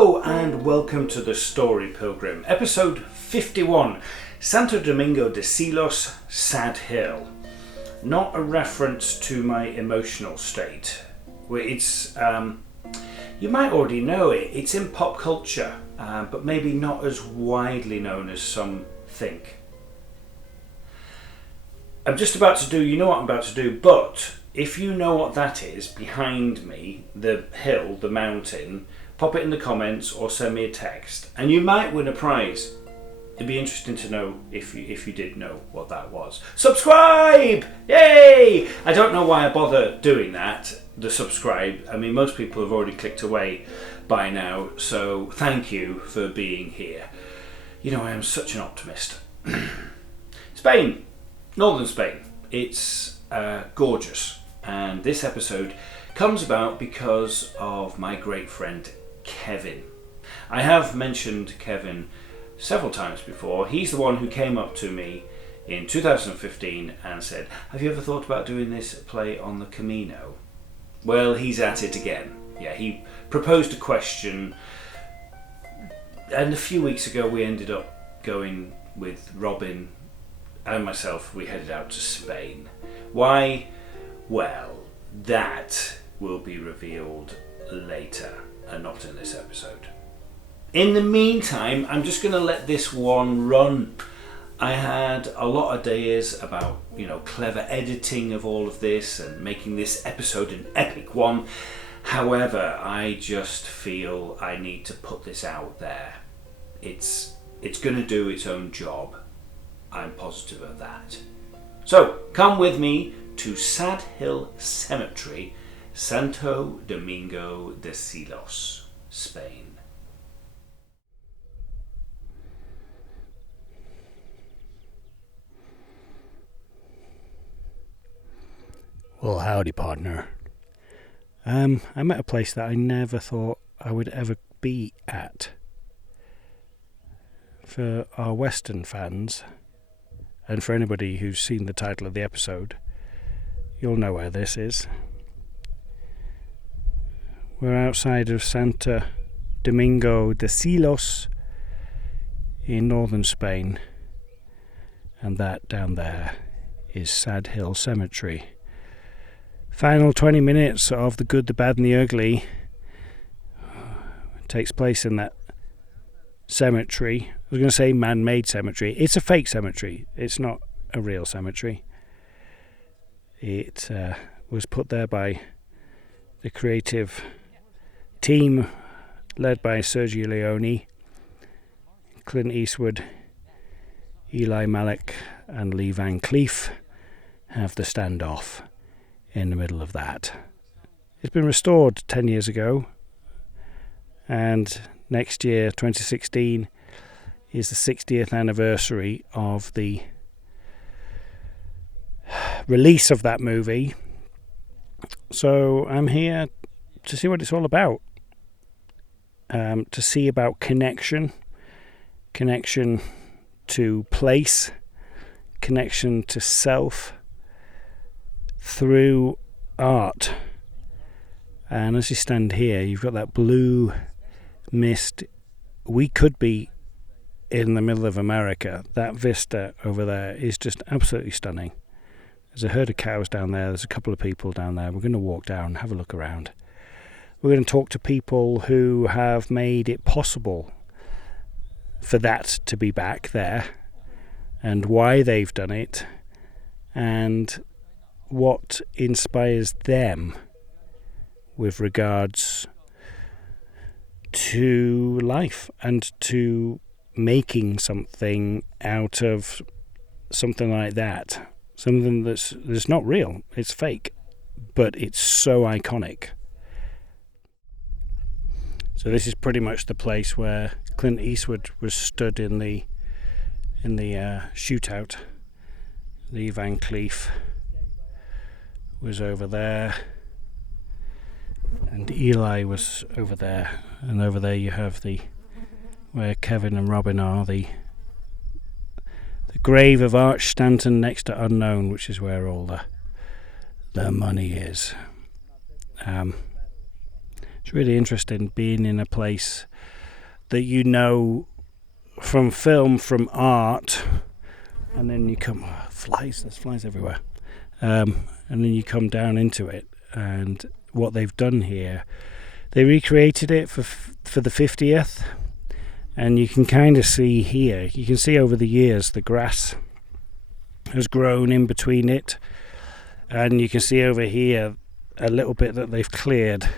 Hello and welcome to the Story Pilgrim, episode 51, Santo Domingo de Silos, Sad Hill. Not a reference to my emotional state. It's, you might already know it, it's in pop culture, but maybe not as widely known as some think. I'm just about to do, you know what I'm about to do, but if you know what that is behind me, the hill, the mountain, pop it in the comments or send me a text and you might win a prize. It'd be interesting to know if you did know what that was. Subscribe! Yay! I don't know why I bother doing that, the subscribe. I mean, most people have already clicked away by now, so thank you for being here. You know, I am such an optimist. Spain, northern Spain. It's gorgeous, and this episode comes about because of my great friend Kevin. I have mentioned Kevin several times before. He's the one who came up to me in 2015 and said, have you ever thought about doing this play on the Camino? Well, he's at it again. Yeah, he proposed a question, and a few weeks ago we ended up going with Robin and myself. We headed out to Spain. Why? Well, that will be revealed later and not in this episode. In the meantime, I'm just going to let this one run. I had a lot of ideas about, clever editing of all of this and making this episode an epic one. However, I just feel I need to put this out there. It's going to do its own job. I'm positive of that. So, come with me to Sad Hill Cemetery, Santo Domingo de Silos, Spain. Well, howdy, partner. I'm at a place that I never thought I would ever be at. For our Western fans, and for anybody who's seen the title of the episode, you'll know where this is. We're outside of Santo Domingo de Silos in northern Spain, and that down there is Sad Hill Cemetery. Final 20 minutes of The Good, the Bad and the Ugly takes place in that cemetery. I was going to say man-made cemetery. It's a fake cemetery. It's not a real cemetery. It was put there by the creative team led by Sergio Leone, Clint Eastwood, Eli Malik and Lee Van Cleef have the standoff in the middle of that. It's been restored 10 years ago, and next year, 2016, is the 60th anniversary of the release of that movie. So I'm here to see what it's all about. To see about connection to place, connection to self through art. And as you stand here, you've got that blue mist. We could be in the middle of America. That vista over there is just absolutely stunning. There's a herd of cows down there. There's a couple of people down there. We're going to walk down, have a look around. We're going to talk to people who have made it possible for that to be back there, and why they've done it, and what inspires them with regards to life and to making something out of something like that. Something that's not real, it's fake, but it's so iconic. So this is pretty much the place where Clint Eastwood was stood in the shootout. Lee Van Cleef was over there, and Eli was over there, and over there you have where Kevin and Robin are, the grave of Arch Stanton next to Unknown, which is where all the money is. It's really interesting being in a place that you know from film, from art, and then you come there's flies everywhere, and then you come down into it. And what they've done here, they recreated it for the 50th, and you can kind of see here, you can see over the years the grass has grown in between it, and you can see over here a little bit that they've cleared,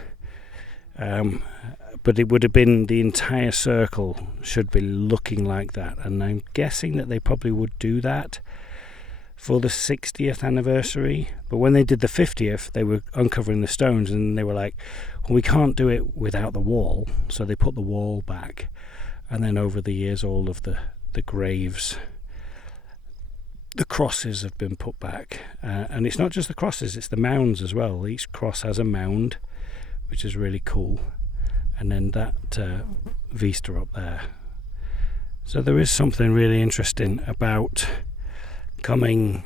but it would have been the entire circle should be looking like that, and I'm guessing that they probably would do that for the 60th anniversary. But when they did the 50th, they were uncovering the stones, and they were like, well, we can't do it without the wall, so they put the wall back. And then over the years, all of the graves, the crosses have been put back, and it's not just the crosses, it's the mounds as well. Each cross has a mound, which is really cool, and then that vista up there. So there is something really interesting about coming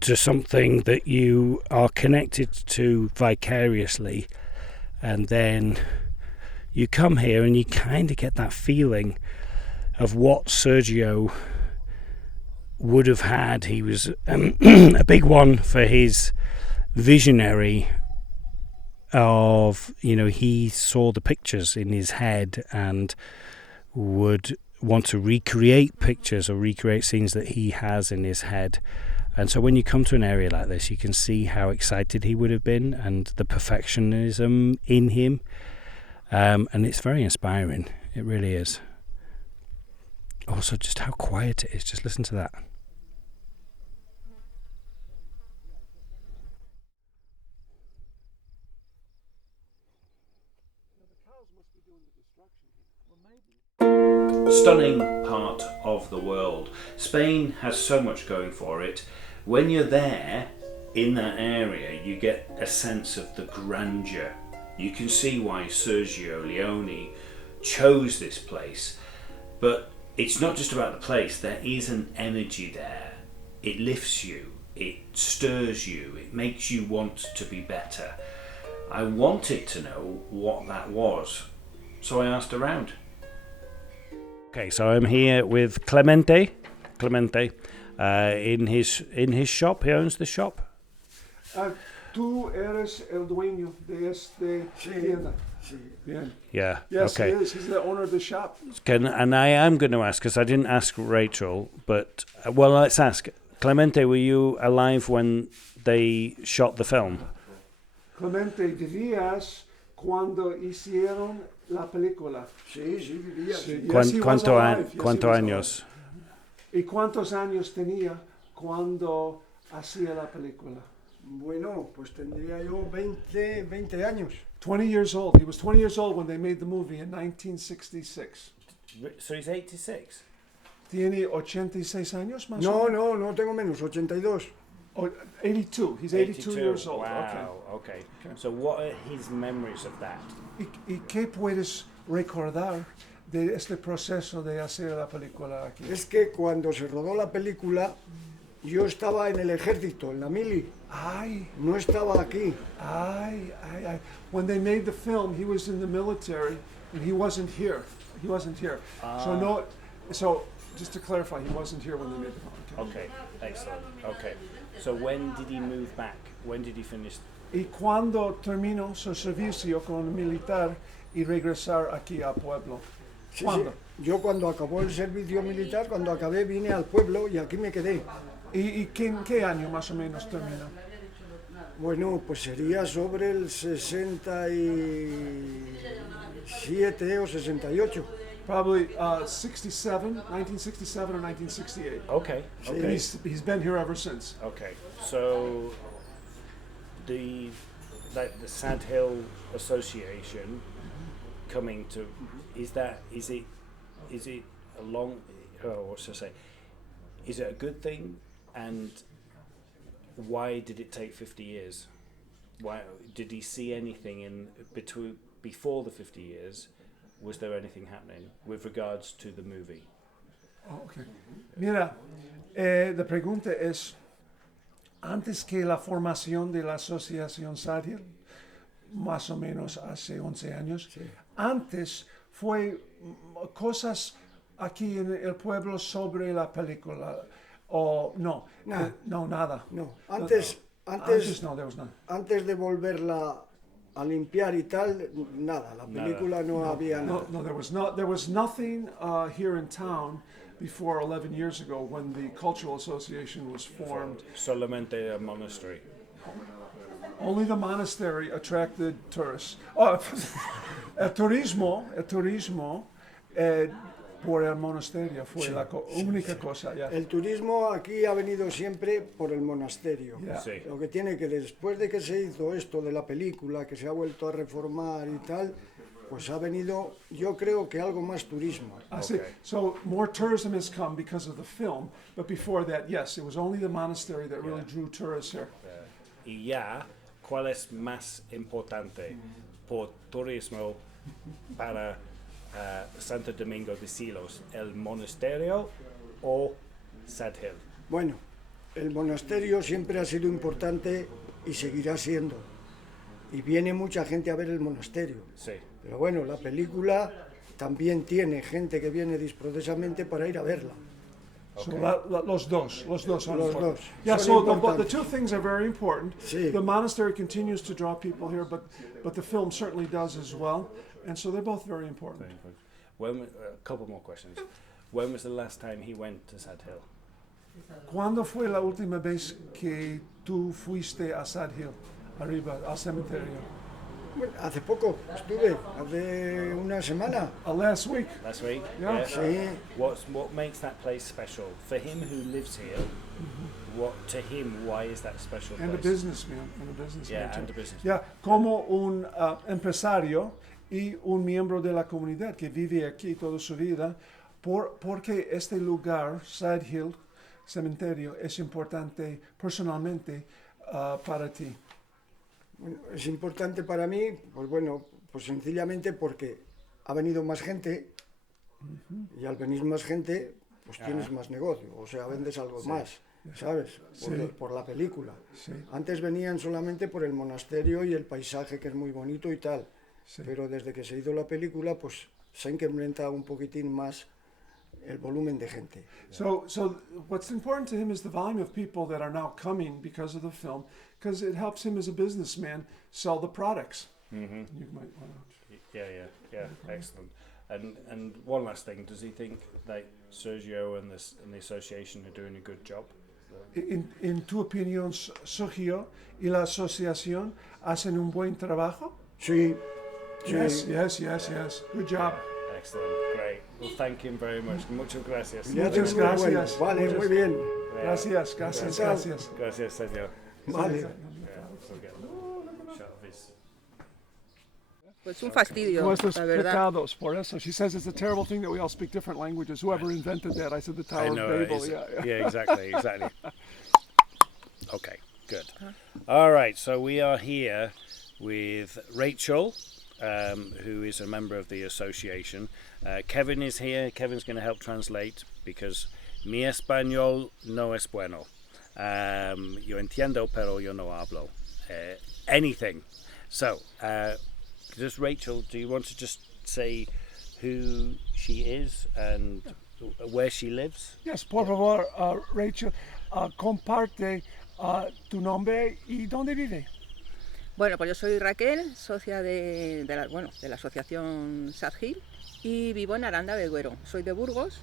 to something that you are connected to vicariously, and then you come here and you kind of get that feeling of what Sergio would have had. He was a big one for his visionary of, he saw the pictures in his head and would want to recreate pictures or recreate scenes that he has in his head. And so when you come to an area like this, you can see how excited he would have been and the perfectionism in him. And it's very inspiring. It really is. Also, just how quiet it is. Just listen to that. Stunning part of the world. Spain has so much going for it. When you're there in that area, you get a sense of the grandeur. You can see why Sergio Leone chose this place. But it's not just about the place. There is an energy there. It lifts you. It stirs you. It makes you want to be better. I wanted to know what that was, so I asked around. Okay, so I'm here with Clemente. In his shop. He owns the shop. Tú eres el dueño de esta tienda. Sí. Bien. Yeah. Yes, Okay. he is. He's the owner of the shop. And I am going to ask, because I didn't ask Rachel, but well, let's ask Clemente. Were you alive when they shot the film? Clemente, ¿vivías cuando hicieron la película? Sí, vivía. Sí. Yes, he was ¿Cuánto alive. Yes, he was años? alive. ¿Y cuántos años tenía cuando hacía la película? Bueno, pues tendría yo 20 años. 20 years old. He was 20 years old when they made the movie in 1966. So he's 86? ¿Tiene 86 años más o No, menos? no tengo menos, 82. Oh, 82. He's 82 years old. Wow, okay. So what are his memories of that? ¿Y qué puedes recordar de este proceso de hacer la película aquí? Es que cuando se rodó la película, yo estaba en el ejército, en la mili. Ay, No estaba aquí. ay. When they made the film, he was in the military, and he wasn't here. So just to clarify, he wasn't here when they made the film. Okay, excellent. Okay. So when did he move back? When did he finish? ¿Y cuándo terminó su servicio como militar y regresar aquí a Pueblo? Sí, ¿Cuándo? sí. Yo cuando acabó el servicio militar, cuando acabé vine al pueblo y aquí me quedé. ¿Y qué año más o menos terminó? Bueno, pues sería sobre el 67 o 68. Probably 1967 or 1968. Okay. And he's been here ever since. Okay. So the Sad Hill Association coming to is it a long what's to say? Is it a good thing? And why did it take 50 years? Why did he see anything in before the 50 years? Was there anything happening with regards to the movie? Oh, okay. Mira, la pregunta es, antes que la formación de la Asociación Sad Hill, más o menos hace 11 años, Sí. antes fue cosas aquí en el pueblo sobre la película. O no, No. no, nada. No, antes No, there was none. antes de volverla a limpiar y tal, nada, la película no había nada. No, there was nothing here in town before 11 years ago when the Cultural Association was formed. Solamente a monastery. Only the monastery attracted tourists. Oh, el turismo por el monasterio fue la única cosa. Yeah. El turismo aquí ha venido siempre por el monasterio. Yeah. Sí. Lo que tiene que después de que se hizo esto de la película, que se ha vuelto a reformar y tal, pues ha venido, yo creo que algo más turismo. I see. So more tourism has come because of the film, but before that, yes, it was only the monastery that really drew tourists here. Y ya, ¿cuál es más importante por turismo para Santo Domingo de Silos? ¿El monasterio o Sad Hill? Bueno, el monasterio siempre ha sido importante y seguirá siendo. Y viene mucha gente a ver el monasterio. Sí. Pero bueno, la película también tiene gente que viene disprosamente para ir a verla. So los dos are Los important. dos. Yeah, Son so the importantes. two things are very important. Sí. The monastery continues to draw people here, but the film certainly does as well, and so they're both very important. When, a couple more questions. When was the last time he went to Sad Hill? ¿Cuándo fue la última vez que tú fuiste a Sad Hill, arriba, al cementerio? Bueno, hace poco estuve, hace una semana. Last week. Last week? Yeah. Sí. What makes that place special? For him who lives here, to him, why is that a special And a place? businessman. Yeah, too. and a businessman. Yeah, como un empresario y un miembro de la comunidad que vive aquí toda su vida, porque este lugar, Sad Hill, cementerio, es importante personalmente para ti. Bueno, es importante para mí, pues bueno, pues sencillamente porque ha venido más gente y al venir más gente, pues tienes más negocio, o sea, vendes algo más, ¿sabes? Por la película. Sí. Antes venían solamente por el monasterio y el paisaje que es muy bonito y tal, Sí. pero desde que se hizo la película, pues se ha incrementado un poquitín más el volumen de gente. So what's important to him is the volume of people that are now coming because of the film, because it helps him as a businessman sell the products. Mm-hmm. You might want to. Yeah, excellent. And one last thing, does he think that Sergio and the association are doing a good job? En tu opinión, Sergio y la asociación hacen un buen trabajo? Sí, Yes. Good job. Excellent, great. Well, thank him very much. Muchas gracias. Muchas muy bueno. gracias. Vale, Muchas- muy bien. Gracias. Gracias, Sergio. Vale. Yeah, we'll get a shot of his. Pues un fastidio, Nuestros la verdad. pecados, por eso. She says it's a terrible thing that we all speak different languages. Whoever invented that, I said the Tower I know, of Babel. it's- Yeah. exactly. Okay, good. All right, so we are here with Rachel, who is a member of the association. Kevin is here. Kevin's going to help translate because mi español no es bueno. Yo entiendo, pero yo no hablo anything. So, just Rachel, do you want to just say who she is and where she lives? Yes, por favor, Rachel, comparte tu nombre y dónde vive. Bueno, pues yo soy Raquel, socia de la Asociación Sad Hill y vivo en Aranda de Duero. Soy de Burgos,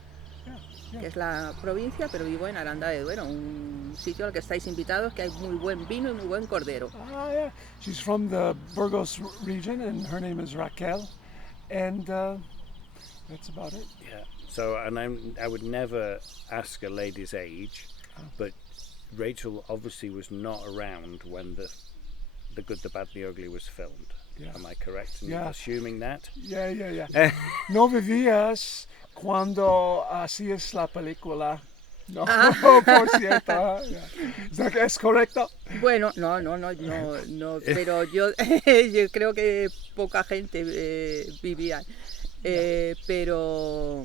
que es la provincia, pero vivo en Aranda de Duero, un sitio al que estáis invitados, que hay muy buen vino y muy buen cordero. Yeah. She's from the Burgos region, and her name is Raquel, and that's about it. Yeah. So, and I would never ask a lady's age, but Rachel obviously was not around when the Good, the Bad, the Ugly was filmed. Yeah. Am I correct in Yeah. assuming that? Yeah. No vivías cuando hacías la película. No, por cierto. Yeah. ¿Es correcto? Bueno, no, pero yo creo que poca gente vivía, pero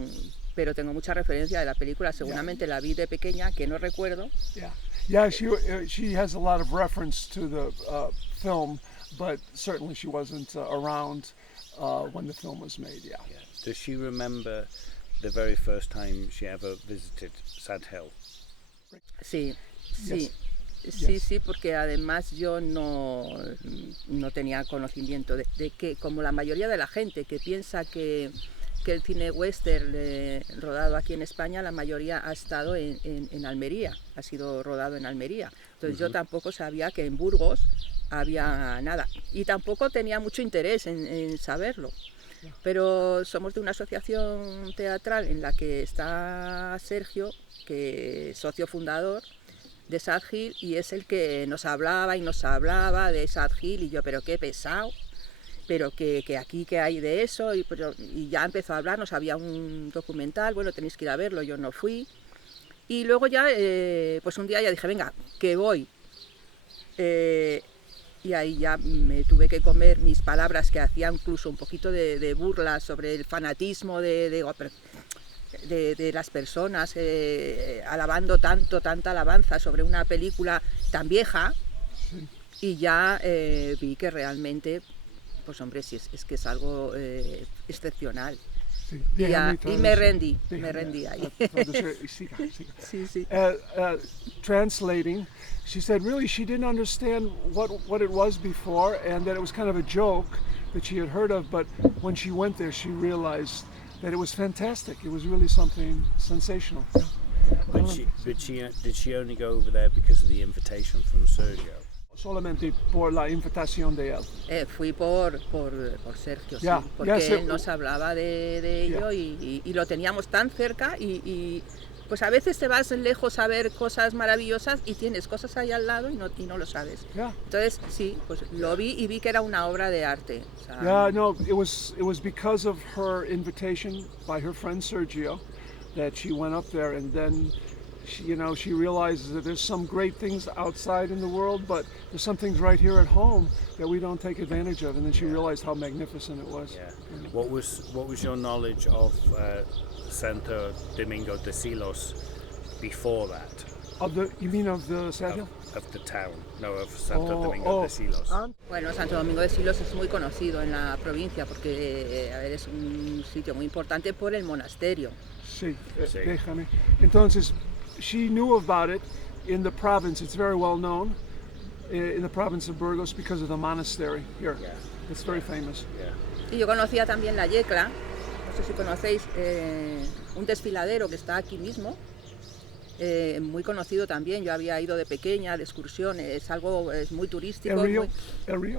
tengo mucha referencia de la película, seguramente la vi de pequeña, que no recuerdo. Yeah, she has a lot of reference to the film, but certainly she wasn't around when the film was made. Yeah. Yeah. Does she remember the very first time she ever visited Sad Hill? Sí, sí. Yes. Sí, Yes. sí, porque además yo no tenía conocimiento de que, como la mayoría de la gente que piensa que el cine western rodado aquí en España, la mayoría ha estado en Almería, ha sido rodado en Almería. Entonces yo tampoco sabía que en Burgos había nada y tampoco tenía mucho interés en saberlo. Pero somos de una asociación teatral en la que está Sergio, que es socio fundador de Sad Hill, y es el que nos hablaba de Sad Hill, y yo, pero qué pesado, pero que aquí que hay de eso, y ya empezó a hablarnos, había un documental, bueno, tenéis que ir a verlo, yo no fui, y luego ya, pues un día ya dije, venga, que voy, y ahí ya me tuve que comer mis palabras, que hacía incluso un poquito de burla sobre el fanatismo de las personas, alabando tanta alabanza sobre una película tan vieja, y ya vi que realmente, pues hombre, sí, es que es algo excepcional. Sí, Y me rendí ahí. Siga. Sí, sí. Translating, she said really she didn't understand what it was before, and that it was kind of a joke that she had heard of, but when she went there she realized that it was fantastic. It was really something sensational. But did she only go over there because of the invitation from Sergio? Solamente por la invitación de él. Fui por Sergio, Yeah, sí, porque yeah, él nos hablaba de ello, y lo teníamos tan cerca, y pues a veces te vas lejos a ver cosas maravillosas y tienes cosas ahí al lado y no lo sabes. Yeah. Entonces sí, pues lo vi y vi que era una obra de arte. O sea, Yeah, no, it was because of her invitation by her friend Sergio that she went up there, and then she realizes that there's some great things outside in the world, but there's some things right here at home that we don't take advantage of, and then she realized how magnificent it was. Yeah. What was your knowledge of Santo Domingo de Silos before that? You mean of the Sad Hill? Of the town, no, of Santo Domingo de Silos. Bueno, Santo Domingo de Silos es muy conocido en la provincia porque es un sitio muy importante por el monasterio. Sí, Sí. déjame. Entonces, she knew about it in the province. It's very well known in the province of Burgos because of the monastery here. Yeah. It's very famous. Yeah. Y yo conocía también la Yecla, no sé si conocéis, un desfiladero que está aquí mismo, muy conocido también. Yo había ido de pequeña, de excursión, es muy turístico. El río.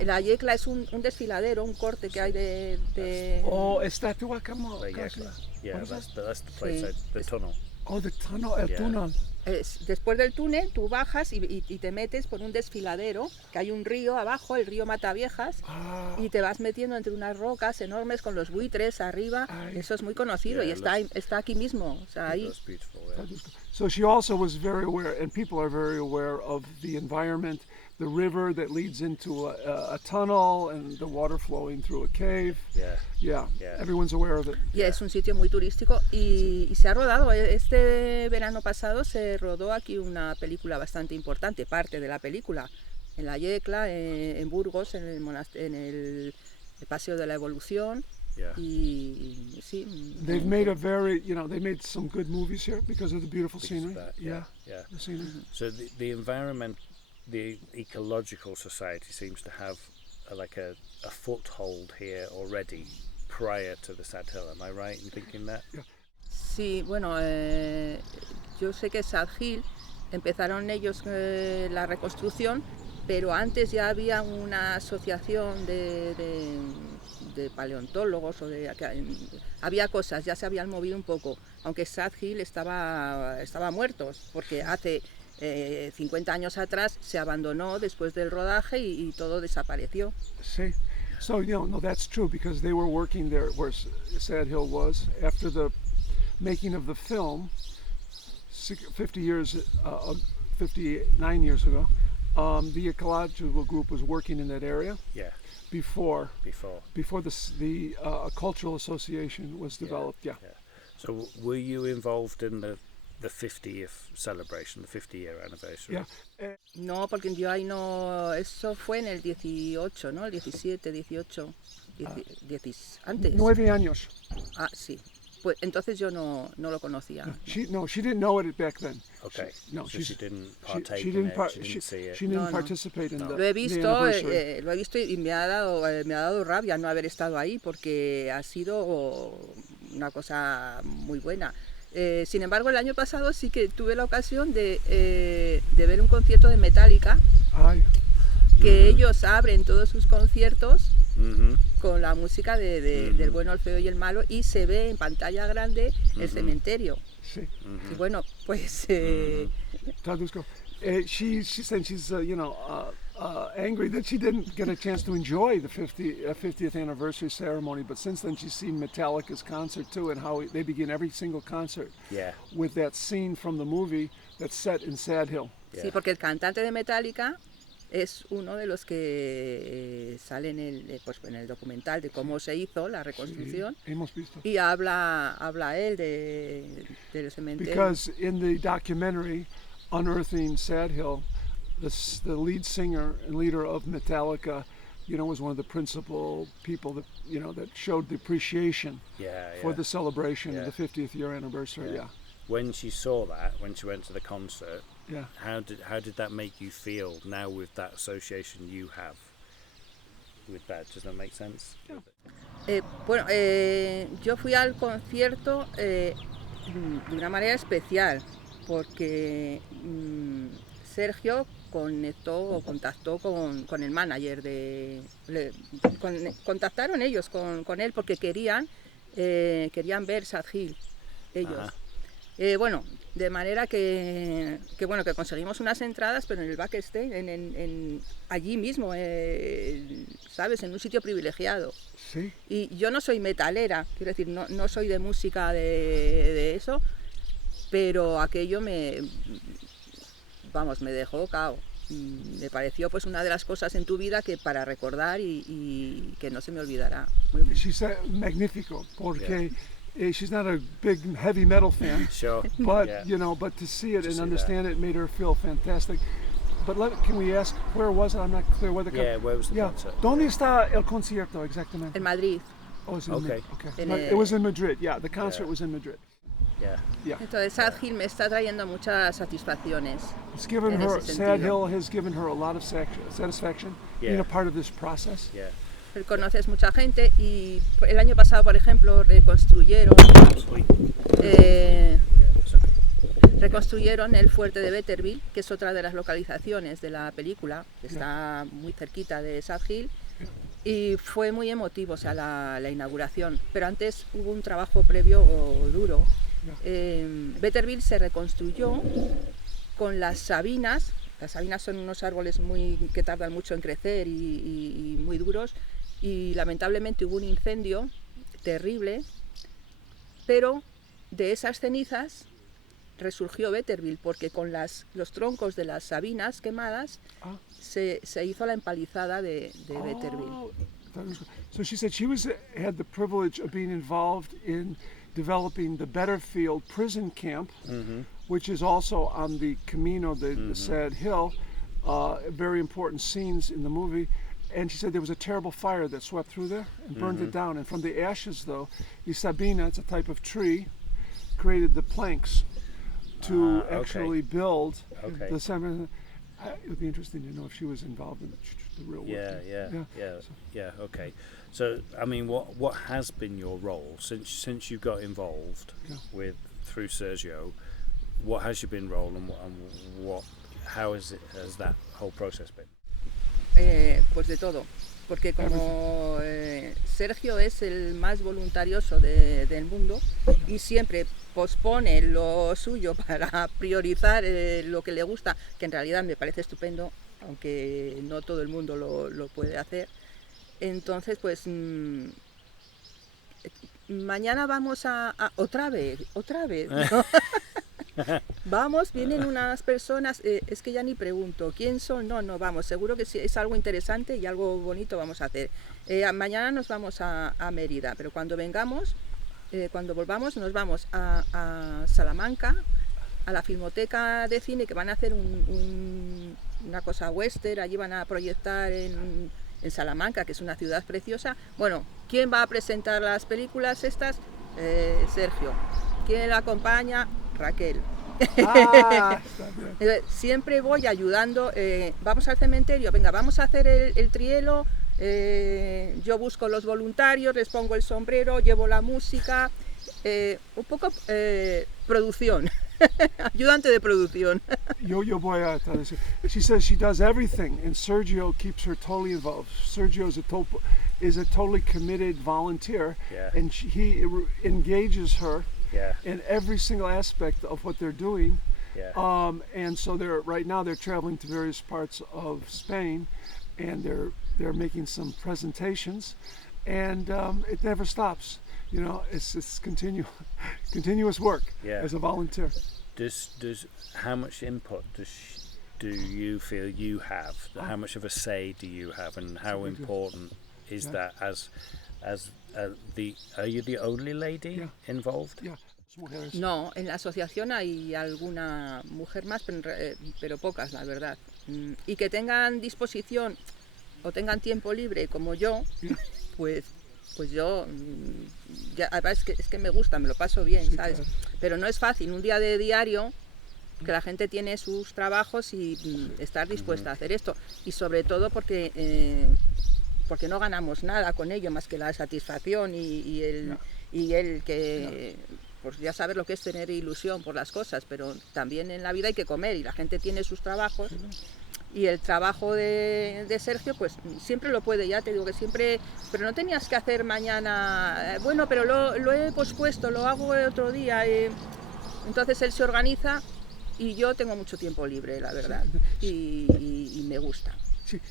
La Yecla es un desfiladero, un corte que hay de... Oh, estatua como. Yeah, that's the place, Sí. the tunnel. Oh, the tunnel, el Yeah. túnel. Después del túnel tú bajas y te metes por un desfiladero, que hay un río abajo, el río Mataviejas, y te vas metiendo entre unas rocas enormes con los buitres arriba. Ay. Eso es muy conocido, Yeah, y está aquí mismo, o sea, ahí. That's beautiful. Yeah. So she also was very aware, and people are very aware of the environment, the river that leads into a tunnel, and the water flowing through a cave. Yeah. Yeah, Yeah. everyone's aware of it. Y es un sitio muy turístico, y se ha rodado, este verano pasado se rodó aquí una película bastante importante, parte de la película, en la Yecla, en Burgos, en el Paseo de la Evolución. Yeah. Y sí. They've made they made some good movies here because of the beautiful Because of scenery. that, Yeah, yeah. the scenery. So the environment, the ecological society seems to have a foothold here already prior to the Sad Hill. Am I right in thinking that? Yeah. Sí, bueno, yo sé que Sad Hill empezaron ellos la reconstrucción, pero antes ya había una asociación de paleontólogos, había cosas, ya se habían movido un poco, aunque Sad Hill estaba muertos, porque hace 50 años atrás se abandonó después del rodaje y todo desapareció. See, so no, that's true because they were working there where Sad Hill was after the making of the film 59 years ago. The ecological group was working in that area Yeah. before Before. the cultural association was developed. Yeah. Yeah. So were you involved in the the 50th celebration, the 50-year anniversary. Yeah. No, porque yo ahí no... Eso fue en el 18, ¿no? El 17, 18, antes. 9 años. Ah, sí. Pues entonces yo no lo conocía. She didn't know it back then. Okay. No, so she didn't partake she in didn't it, par- she didn't see it. She didn't No. participate in the Lo he anniversary. visto y me ha dado rabia no haber estado ahí porque ha sido una cosa muy buena. Sin embargo, el año pasado sí que tuve la ocasión de ver un concierto de Metallica, Ay, que ellos abren todos sus conciertos Mm-hmm. con la música del bueno, el feo y el malo, y se ve en pantalla grande el cementerio. sí. Y bueno, pues Traduzco. She said she's angry that she didn't get a chance to enjoy the 50th anniversary ceremony, but since then she's seen Metallica's concert too, and how they begin every single concert Yeah. with that scene from the movie that's set in Sad Hill. Yeah. sí, porque el cantante de Metallica es uno de los que sale en el documental de cómo se hizo la reconstrucción, Hemos visto. y habla él del cementerio. Because in the documentary Unearthing Sad Hill, the lead singer and leader of Metallica, was one of the principal people that that showed the appreciation for the celebration of the 50th year anniversary. Yeah. When she saw that, when she went to the concert, Yeah. how did that make you feel now with that association you have with that? Does that make sense? Bueno, yo fui al concierto de una manera especial porque Sergio contactó con el manager contactaron ellos con él porque querían ver Sad Hill ellos. Bueno, de manera que conseguimos unas entradas, pero en el backstage, allí mismo, ¿sabes? En un sitio privilegiado. Sí. Y yo no soy metalera, quiero decir, no soy de música de eso, pero aquello me dejó cao. Me pareció pues una de las cosas en tu vida que para recordar y que no se me olvidará. She said magnifico porque she's not a big heavy metal fan. Sure. But Yeah. but to see it To and see understand it made her feel fantastic. But can we ask where was it? I'm not clear where the Yeah, where was the concert? ¿Dónde está el concierto exactamente? En Madrid. Oh, it's in Okay. It was in Madrid. Yeah, the concert was in Madrid. Yeah. Entonces Sad Hill me está trayendo muchas satisfacciones. It's given En her ese Sad sentido. Hill has given her a lot of satisfaction being Yeah. a part of this process. Yeah. Conoces mucha gente y el año pasado, por ejemplo, reconstruyeron el fuerte de Betterville, que es otra de las localizaciones de la película, que está muy cerquita de Sad Hill, y fue muy emotivo, o sea, la inauguración, pero antes hubo un trabajo previo duro. Betterville se reconstruyó con las sabinas. Las sabinas son unos árboles que tardan mucho en crecer y muy duros, y lamentablemente hubo un incendio terrible, pero de esas cenizas resurgió Betterville, porque con los troncos de las sabinas quemadas se hizo la empalizada de Betterville. So she said she had the privilege of being involved in developing the Betterfield prison camp, which is also on the Camino de Sad Hill, very important scenes in the movie. And she said there was a terrible fire that swept through there and burned it down. And from the ashes, though, the sabina, it's a type of tree, created the planks to actually build the sabina. It would be interesting to know if she was involved in the real work. Yeah. Okay. So, I mean, what has been your role since you got involved through Sergio? What has your been role, and how has that whole process been? Pues de todo, porque como Sergio es el más voluntarioso del mundo y siempre pospone lo suyo para priorizar lo que le gusta, que en realidad me parece estupendo, aunque no todo el mundo lo puede hacer. Entonces, pues mañana vamos a otra vez, ¿no? Vienen unas personas, es que ya ni pregunto quién son, no, vamos, seguro que sí, es algo interesante y algo bonito vamos a hacer. Mañana nos vamos a Mérida, pero cuando volvamos nos vamos a Salamanca, a la Filmoteca de Cine, que van a hacer una cosa western, allí van a proyectar en Salamanca, que es una ciudad preciosa. Bueno, ¿quién va a presentar las películas estas? Sergio. ¿Quién la acompaña? Raquel. Siempre voy ayudando, vamos al cementerio, venga, vamos a hacer el trielo, yo busco los voluntarios, les pongo el sombrero, llevo la música, un poco producción, ayudante de producción. Yo voy a traducir. She says she does everything, and Sergio keeps her totally involved. Sergio is a totally committed volunteer, and he engages her in every single aspect of what they're doing. And so right now they're traveling to various parts of Spain, and they're making some presentations, and it never stops. You know, it's continuous work as a volunteer. Does how much input do you feel you have? How much of a say do you have, and how important is that as are you the only lady involved? No, en la asociación hay alguna mujer más, pero pocas, la verdad. Y que tengan disposición o tengan tiempo libre como yo, pues yo, además es que me gusta, me lo paso bien, ¿sabes? Claro. Pero no es fácil, un día de diario, que la gente tiene sus trabajos y estar dispuesta a hacer esto. Y sobre todo porque no ganamos nada con ello, más que la satisfacción y el que... Pues ya sabes lo que es tener ilusión por las cosas, pero también en la vida hay que comer y la gente tiene sus trabajos. Y el trabajo de Sergio, pues siempre lo puede, ya te digo que siempre, pero no tenías que hacer mañana, bueno, pero lo he pospuesto, lo hago otro día. Entonces él se organiza y yo tengo mucho tiempo libre, la verdad, y me gusta.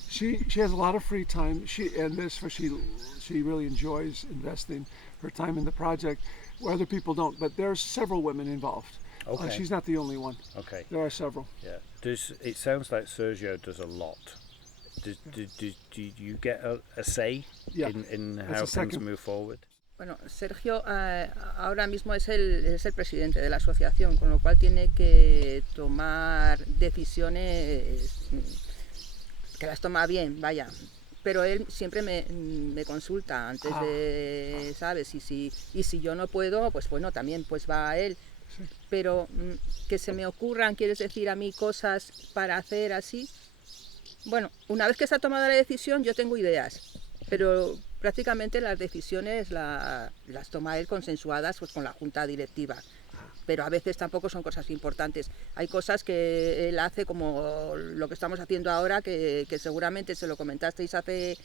She has a lot of free time, and she really enjoys investing her time in the project, where other people don't, but there's several women involved. Okay. She's not the only one. Okay. There are several. Yeah. It sounds like Sergio does a lot. Do you get a say in how things move forward? Bueno, Sergio ahora mismo es el presidente de la asociación, con lo cual tiene que tomar decisiones que las toma bien, vaya. Pero él siempre me consulta antes de, ¿sabes? Y si yo no puedo, pues bueno, también pues va a él. Sí. Pero que se me ocurran, ¿quieres decir a mí cosas para hacer así? Bueno, una vez que se ha tomado la decisión, yo tengo ideas, pero prácticamente las decisiones las toma él consensuadas pues con la junta directiva. Pero a veces tampoco son cosas importantes. Hay cosas que él hace, como lo que estamos haciendo ahora, que seguramente se lo comentasteis hace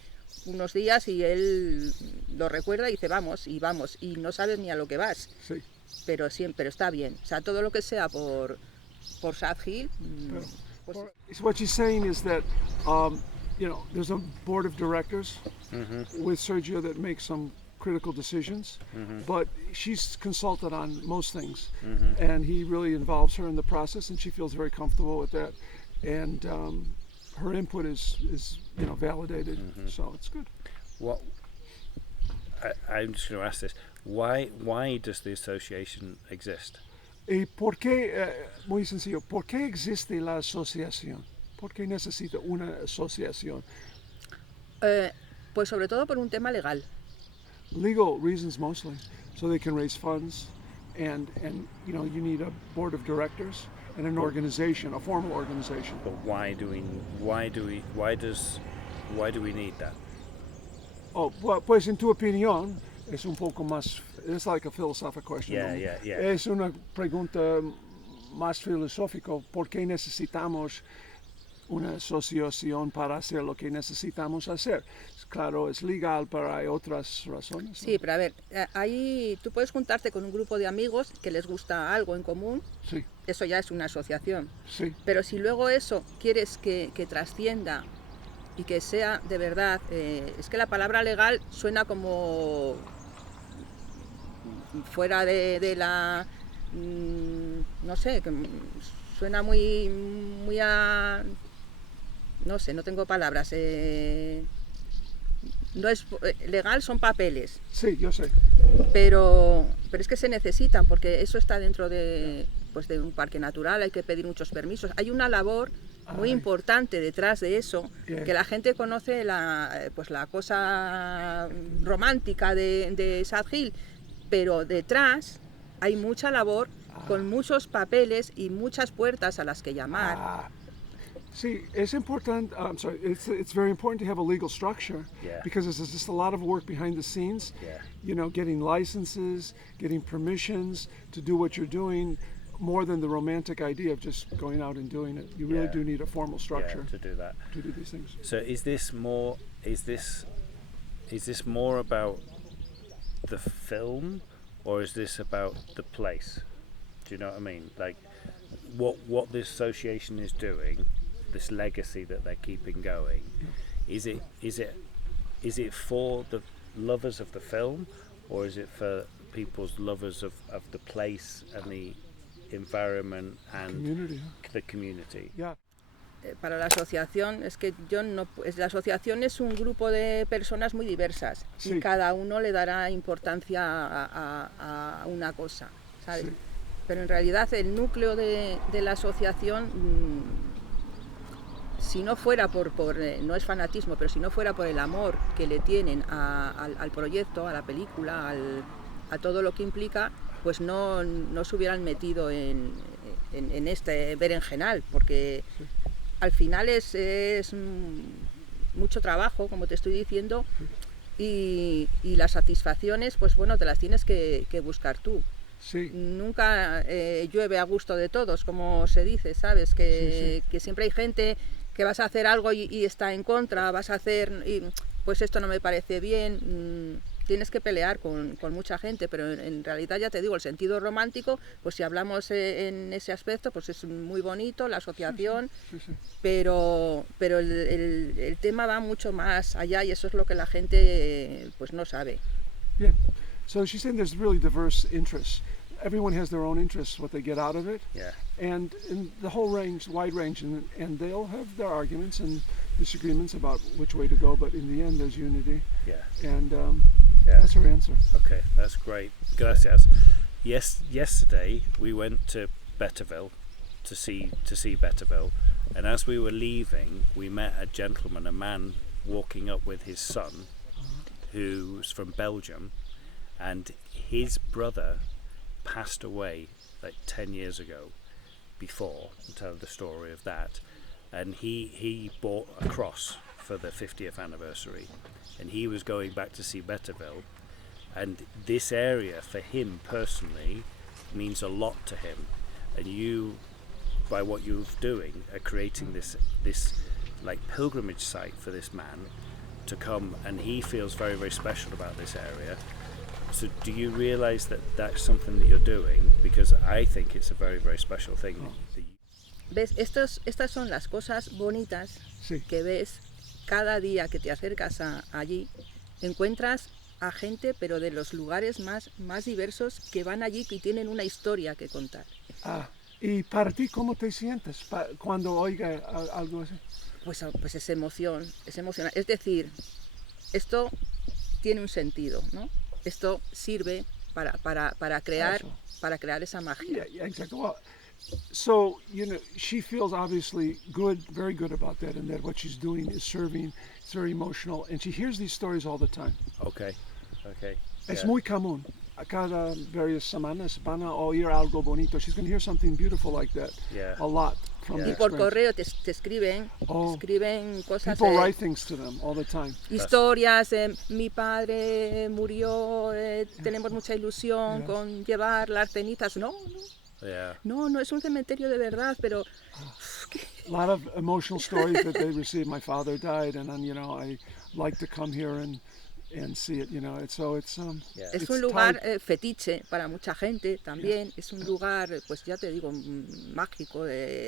unos días y él lo recuerda y dice vamos, y no sabes ni a lo que vas. Sí. Pero siempre está bien. O sea, todo lo que sea por Sad Hill. Pues... What she's saying is that, there's a board of directors with Sergio that makes some critical decisions, but she's consulted on most things, and he really involves her in the process, and she feels very comfortable with that, and her input is validated, so it's good. What I'm just going to ask this: why does the association exist? ¿Y por qué? Muy sencillo. ¿Por qué existe la asociación? ¿Por qué necesita una asociación? Pues sobre todo por un tema legal. Legal reasons mostly, so they can raise funds, and you need a board of directors and an organization, a formal organization. But why do we need that? Oh, well, pues en tu opinión es un poco más, it's like a philosophical question. Yeah. Es una pregunta más filosófica. ¿Por qué necesitamos una asociación para hacer lo que necesitamos hacer? Claro, es legal, pero hay otras razones, ¿no? Sí, pero a ver, ahí tú puedes juntarte con un grupo de amigos que les gusta algo en común. Sí. Eso ya es una asociación. Sí. Pero si luego eso quieres que trascienda y que sea de verdad, es que la palabra legal suena como fuera de la, no sé, que suena muy a, no sé, no tengo palabras. No es legal, son papeles. Sí, yo sé. Pero es que se necesitan, porque eso está dentro de pues de un parque natural, hay que pedir muchos permisos. Hay una labor muy importante detrás de eso, que la gente conoce pues la cosa romántica de Sad Hill, pero detrás hay mucha labor con muchos papeles y muchas puertas a las que llamar. See, it's important. I'm sorry. It's very important to have a legal structure because there's just a lot of work behind the scenes. You know, getting licenses, getting permissions to do what you're doing, more than the romantic idea of just going out and doing it. You really do need a formal structure to do that. To do these things. So is this more about the film, or is this about the place? Do you know what I mean? Like what this association is doing, this legacy that they're keeping going, is it for the lovers of the film, or is it for people's lovers of the place and the environment and the community? Yeah. Para la asociación es que la asociación es un grupo de personas muy diversas y cada uno le dará importancia a una cosa, ¿sabes? Pero en realidad el núcleo de la asociación, si no fuera no es fanatismo, pero si no fuera por el amor que le tienen al proyecto, a la película, a todo lo que implica, pues no se hubieran metido en este berenjenal, porque al final es mucho trabajo, como te estoy diciendo, y las satisfacciones, pues bueno, te las tienes que buscar tú. Nunca llueve a gusto de todos, como se dice, ¿sabes? Que siempre hay gente que vas a hacer algo y está en contra, vas a hacer, pues esto no me parece bien. Tienes que pelear con mucha gente, pero en realidad, ya te digo, el sentido romántico, pues si hablamos en ese aspecto, pues es muy bonito, la asociación, pero el tema va mucho más allá y eso es lo que la gente pues no sabe. Yeah. So she's saying there's really diverse interests. Everyone has their own interests, what they get out of it. Yeah. And in the whole range, wide range, and they'll have their arguments and disagreements about which way to go, but in the end there's unity. Yeah. And that's her answer. Okay, that's great. Gracias. Yesterday we went to Betterville to see Betterville, and as we were leaving, we met a gentleman, a man walking up with his son, who's from Belgium, and his brother passed away like 10 years ago before. I'll tell the story of that. And he bought a cross for the 50th anniversary, and he was going back to see Betterville, and this area for him personally means a lot to him, and you, by what you're doing, are creating this like pilgrimage site for this man to come, and he feels very, very special about this area. So do you realize that that's something that you're doing? Because I think it's a very, very special thing. ¿Ves? Estas son las cosas bonitas que ves cada día que te acercas allí. Encuentras a gente, pero de los lugares más diversos, que van allí y tienen una historia que contar. ¿Y para ti cómo te sientes cuando oiga algo así? Pues es emoción, es emocionante. Es decir, esto tiene un sentido, ¿no? Esto sirve para crear esa magia. Yeah, exactly. Well, so, you know, she feels obviously good, very good about that, and that what she's doing is serving. It's very emotional, and she hears these stories all the time. Okay. Es muy común. Cada varias semanas van a oír algo bonito. She's going to hear something beautiful like that. Yeah. A lot from Y por correo te escriben cosas. People write things to them all the time. Historias, mi padre murió, tenemos mucha ilusión con llevar las cenizas. No es un cementerio de verdad, pero... A lot of emotional stories that they receive. My father died, and you know, I like to come here and see it, you know. Es un lugar fetiche para mucha gente también. Es un lugar, pues ya te digo, mágico,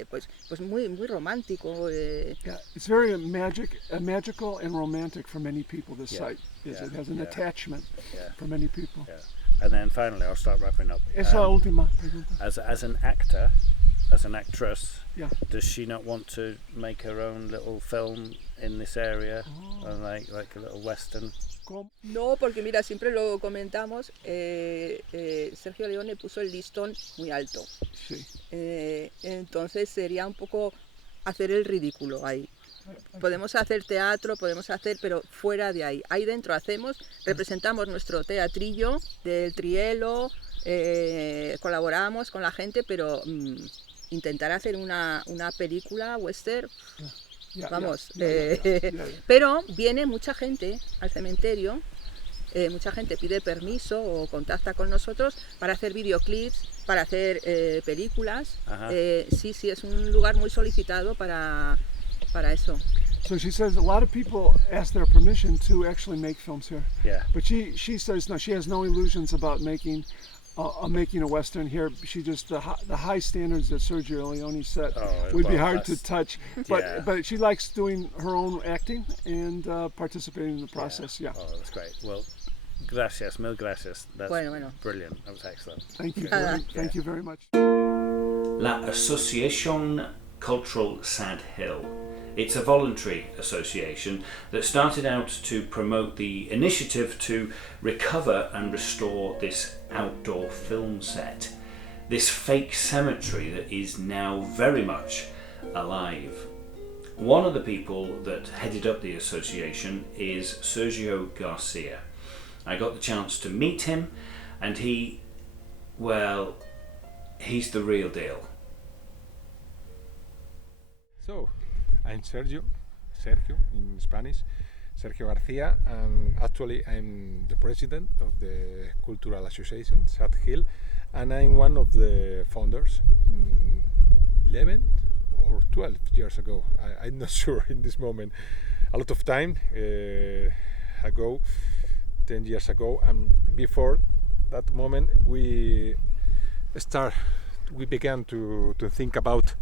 pues muy romántico. It's very magical and romantic for many people. This site it has an attachment for many people. And then finally, I'll start wrapping up. Esa última pregunta. As an actor, as an actress, Yeah. does she not want to make her own little film in this area, like a little western? No, porque mira, siempre lo comentamos, Sergio Leone puso el listón muy alto. Sí. Entonces sería un poco hacer el ridículo ahí. Podemos hacer teatro, pero fuera de ahí. Ahí dentro representamos nuestro teatrillo del Trielo, colaboramos con la gente, pero intentar hacer una película western, vamos. Pero viene mucha gente al cementerio, mucha gente pide permiso o contacta con nosotros para hacer videoclips, para hacer películas. Sí, es un lugar muy solicitado para eso. So she says a lot of people ask their permission to actually make films here. Yeah. But she says no. She has no illusions about making a western here. She just the high standards that Sergio Leone set would be hard to touch. But she likes doing her own acting and participating in the process. Yeah. Oh, that's great. Well, gracias, mil gracias. That's bueno. brilliant. That was excellent. Thank you. Thank you very much. La Asociación Cultural Sad Hill. It's a voluntary association that started out to promote the initiative to recover and restore this outdoor film set, this fake cemetery that is now very much alive. One of the people that headed up the association is Sergio Garcia. I got the chance to meet him, and he's the real deal. So, I'm Sergio in Spanish, Sergio Garcia, and actually I'm the president of the Cultural Association Sad Hill, and I'm one of the founders 11 or 12 years ago. I'm not sure in this moment. A lot of time ago, 10 years ago, and before that moment we began to think about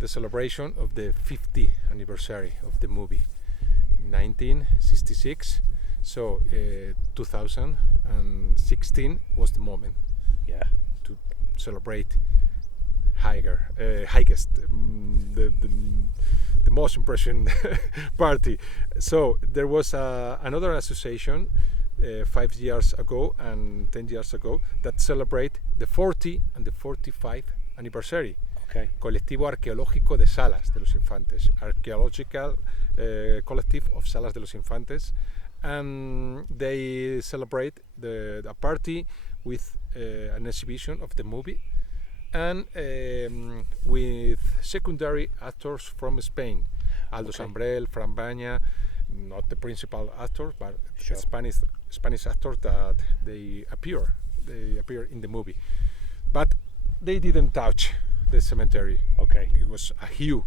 the celebration of the 50th anniversary of the movie, 1966. So 2016 was the moment, to celebrate highest, the most impression party. So there was another association 5 years ago and 10 years ago that celebrate the 40 and the 45th anniversary. Okay. Colectivo Arqueológico de Salas de los Infantes, Archaeological Collective of Salas de los Infantes, and they celebrate a party with an exhibition of the movie and with secondary actors from Spain, Aldo Sambrel, Fran Baña, not the principal actors, but Spanish actors that they appear in the movie, but they didn't touch the cemetery. Okay. It was a huge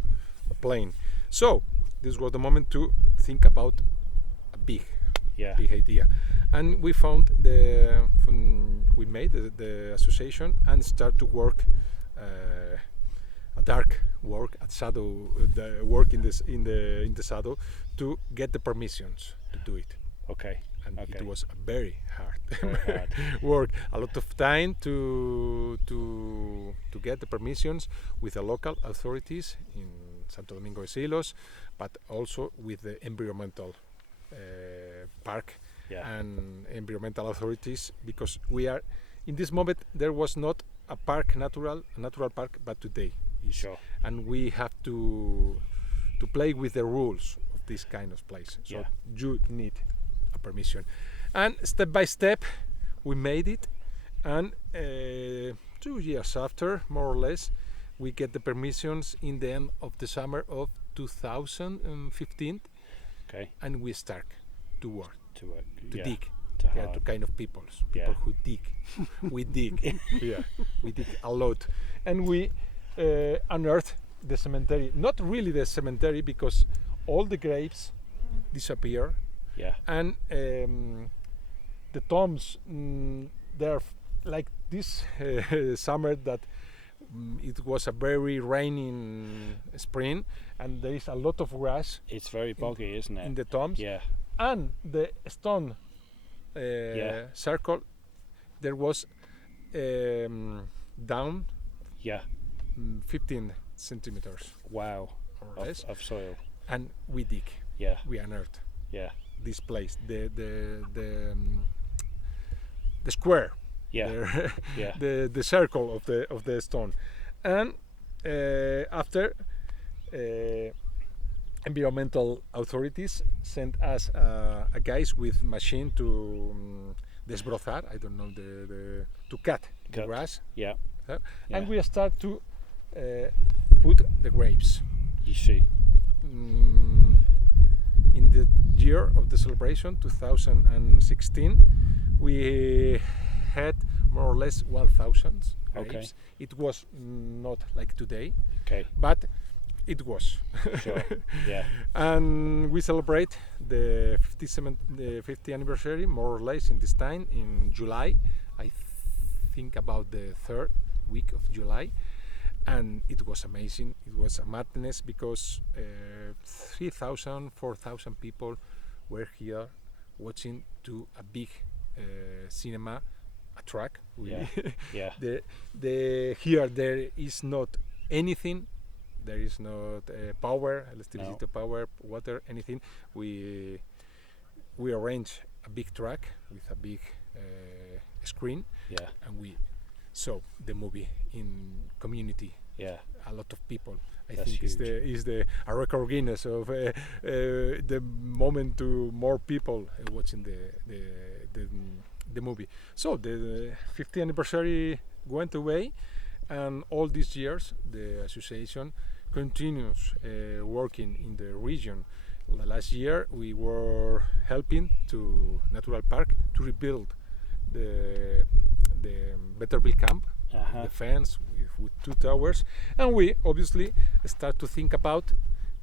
plane. So this was the moment to think about a big idea, and we found we made the association and start to work a dark work at shadow, the work in the shadow to get the permissions to do it. Okay. And it was a very hard work, a lot of time to get the permissions with the local authorities in Santo Domingo de Silos, but also with the environmental park and environmental authorities, because we are in this moment there was not a park natural park, but today is, and we have to play with the rules of this kind of place. So you need a permission, and step by step we made it, and 2 years after, more or less, we get the permissions in the end of the summer of 2015. Okay. And we start to work, to dig, to kind of people who dig. We dig, we dig a lot, and we unearth the cemetery. Not really the cemetery, because all the graves disappear. And the tombs, they're like this summer that it was a very rainy spring, and there is a lot of grass. It's very boggy, isn't it? In the tombs. Yeah. And the stone circle, there was down. Yeah. 15 centimeters, Wow. more or less, Of soil. and we dig, Yeah. we unearth Yeah. this place, the square, Yeah. Yeah. the circle of the stone, and after environmental authorities sent us a guys with machine to desbrozar. I don't know to cut the grass, Yeah. and Yeah. we start to put the grapes. You see. In the year of the celebration, 2016, we had more or less 1,000 grapes. Okay. It was not like today, Okay. but it was. Sure. Yeah. And we celebrate the 50th anniversary more or less in this time in July. I think about the 3rd week of July. And it was amazing. It was a madness because 3,000, 4,000 people were here watching to a big cinema, a track. Really. Yeah. Here there is not anything. There is not power, electricity, No. power, water, anything. We arrange a big track with a big screen, Yeah. and we saw the movie in community. Yeah. A lot of people. I That's think is the a record Guinness of the moment to more people watching the movie. So the 50th anniversary went away, and all these years the association continues working in the region. The last year we were helping to Natural Park to rebuild the Betterville camp, Uh-huh. the fence with 2 towers, and we obviously start to think about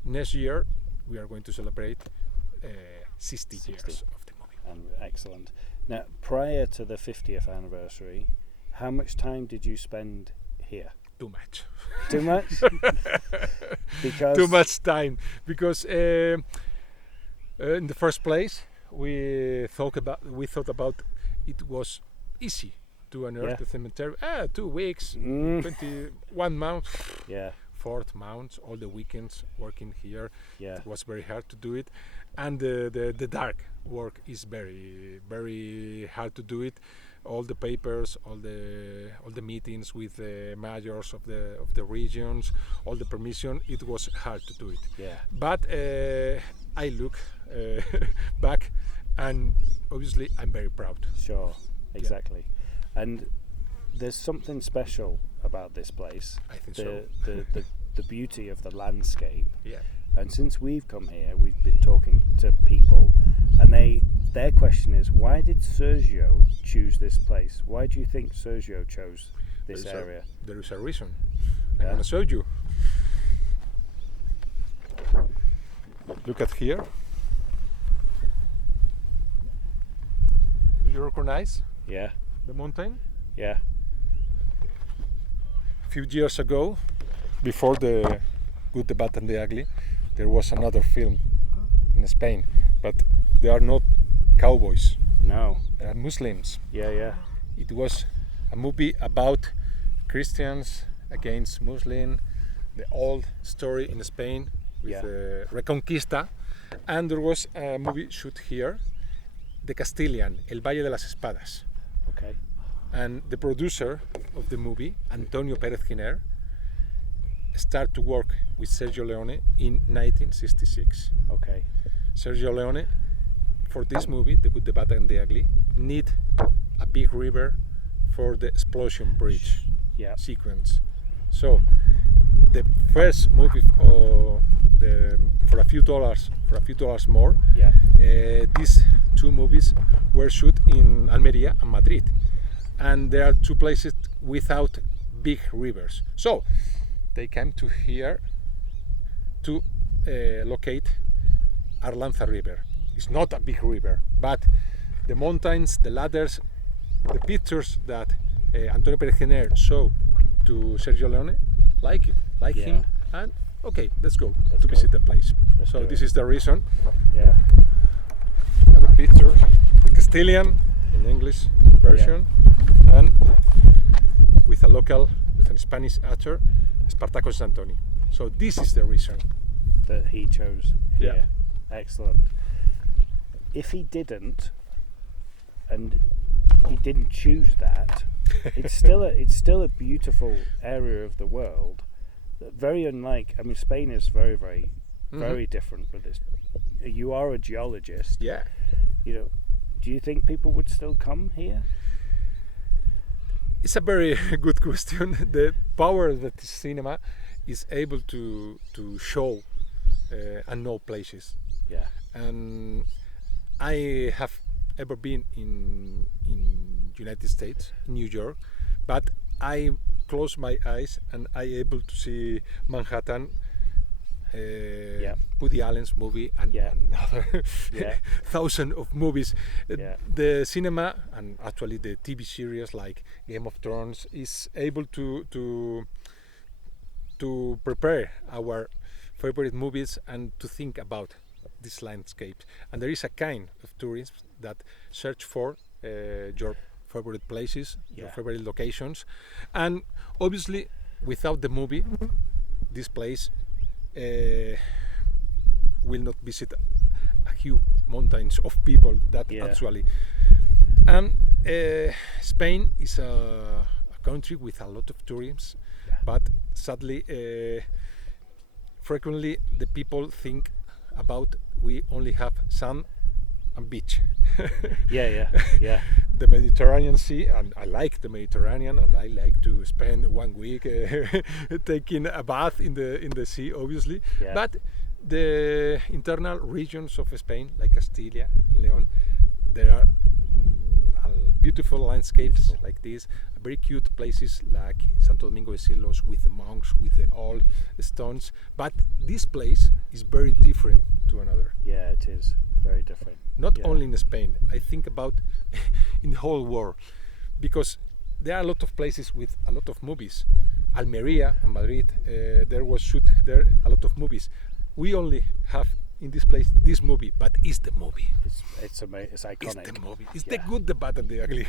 next year we are going to celebrate 60 years of the movie. Excellent. Now, prior to the 50th anniversary, how much time did you spend here? Too much. Too much? Because Too much time, because in the first place we thought about it was easy to unearth Yeah. the cemetery. 2 weeks, 21 months, Yeah. 4 months, all the weekends working here. Yeah. It was very hard to do it, and the dark work is very, very hard to do it. All the papers, all the meetings with the mayors of the regions, all the permission. It was hard to do it. Yeah. But I look back, and obviously I'm very proud. Sure. Exactly. And there's something special about this place. I think so. The beauty of the landscape. Yeah. And since we've come here, we've been talking to people, and their question is, why did Sergio choose this place? Why do you think Sergio chose this area? There is a reason. Yeah. I'm gonna show you. Look at here. Do you recognize Yeah. the mountain? Yeah. A few years ago, before the Good, the Bad and the Ugly, there was another film in Spain, but they are not cowboys, No. they are Muslims. Yeah. Yeah. It was a movie about Christians against Muslim, the old story in Spain with Yeah. Reconquista, and there was a movie shoot here, the Castilian, El Valle de las Espadas, Okay. and the producer of the movie, Antonio Pérez Giner, started to work with Sergio Leone in 1966. Okay. Sergio Leone, for this movie, The Good, the Bad and the Ugly, need a big river for the explosion bridge Yeah. sequence. So the first movie for a few dollars more, Yeah. these 2 movies were shot in Almería and Madrid, and there are 2 places without big rivers. So they came to here to locate Arlanza River. It's not a big river, but the mountains, the ladders, the pictures that Antonio Pérez Giner showed to Sergio Leone, like Yeah. him, and okay, let's go Let's to go. visit the place. Let's So do this it. is the reason. Yeah. The picture, the Castilian in English version, and with a Spanish actor, Spartacus Santoni. So this is the reason that he chose here. Excellent. If he didn't, and he didn't choose that, it's still a beautiful area of the world. Very unlike. I mean, Spain is very, very, very different with this. You are a geologist. Yeah. You know, do you think people would still come here? It's a very good question. The power that the cinema is able to show unknown places. Yeah. And I have ever been in United States, New York, but I close my eyes and I able to see Manhattan, Woody Allen's movie, and another thousand of movies. The cinema and actually the TV series like Game of Thrones is able to prepare our favorite movies and to think about this landscape. And there is a kind of tourism that search for your favorite places, your favorite locations, and obviously without the movie this place will not visit a huge mountains of people that actually. And Spain is a country with a lot of tourism, but sadly frequently the people think about we only have sun and beach. The Mediterranean Sea, and I like the Mediterranean, and I like to spend 1 week taking a bath in the sea, obviously. But the internal regions of Spain, like Castilla and Leon, there are beautiful landscapes like this, very cute places like Santo Domingo de Silos with the monks, with the old stones. But this place is very different to another. Yeah, it is very different. Not only in Spain, I think about in the whole world, because there are a lot of places with a lot of movies. Almeria and Madrid, there was shoot there a lot of movies. We only have in this place this movie, but it's the movie. It's iconic. It's the movie. It's the good, the bad, and the ugly.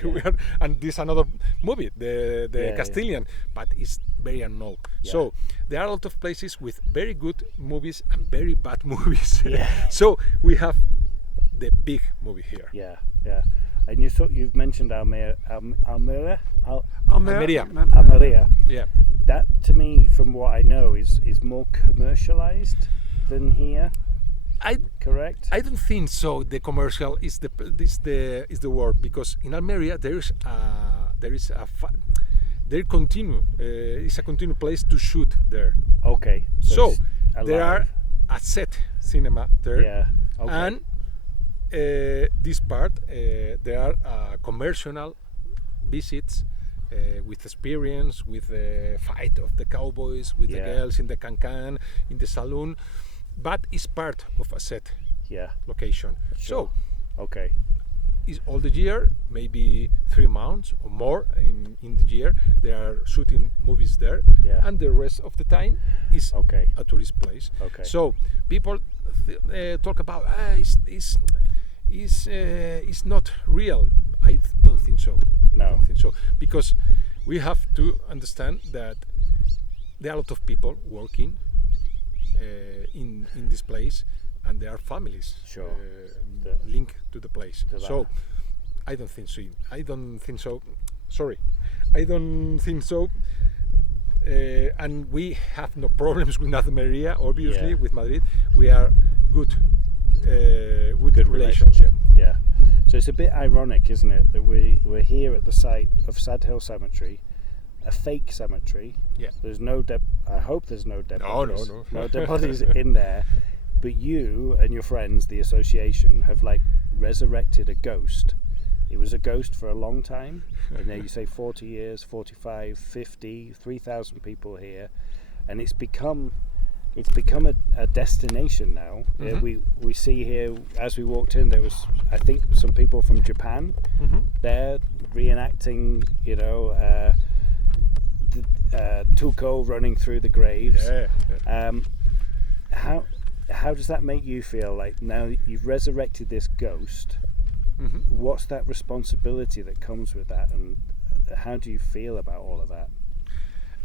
And this another movie, the Castilian, but it's very unknown. So there are a lot of places with very good movies and very bad movies. So we have the big movie here. And you've mentioned Almeria. Yeah. That, to me, from what I know, is more commercialized than here. Correct? I don't think so. The commercial is the word, because in Almeria there is a continued place to shoot there. Okay. So there are a set cinema there. Yeah. Okay. And this part there are commercial visits with experience, with the fight of the cowboys, with the girls in the cancan, in the saloon. But it's part of a set location. Sure. So, is all the year, maybe 3 months or more in the year, they are shooting movies there, and the rest of the time is a tourist place. So people talk about it's not real. I don't think so. No. I don't think so, because we have to understand that there are a lot of people working in this place, and there are families linked to the place. So I don't think so. Sorry, I don't think so. And we have no problems with Almeria, obviously. With Madrid, we are good relationship. Yeah. So it's a bit ironic, isn't it, that we're here at the site of Sad Hill Cemetery, a fake cemetery. There's no I hope there's no dead bodies. No dead bodies in there. But you and your friends, the association, have resurrected a ghost. It was a ghost for a long time. And then you say 40 years, 45, 50, 3,000 people here, and it's become a destination now. We see here, as we walked in, there was, I think, some people from Japan there reenacting, Tuco running through the graves. How does that make you feel? Like, now you've resurrected this ghost, what's that responsibility that comes with that, and how do you feel about all of that?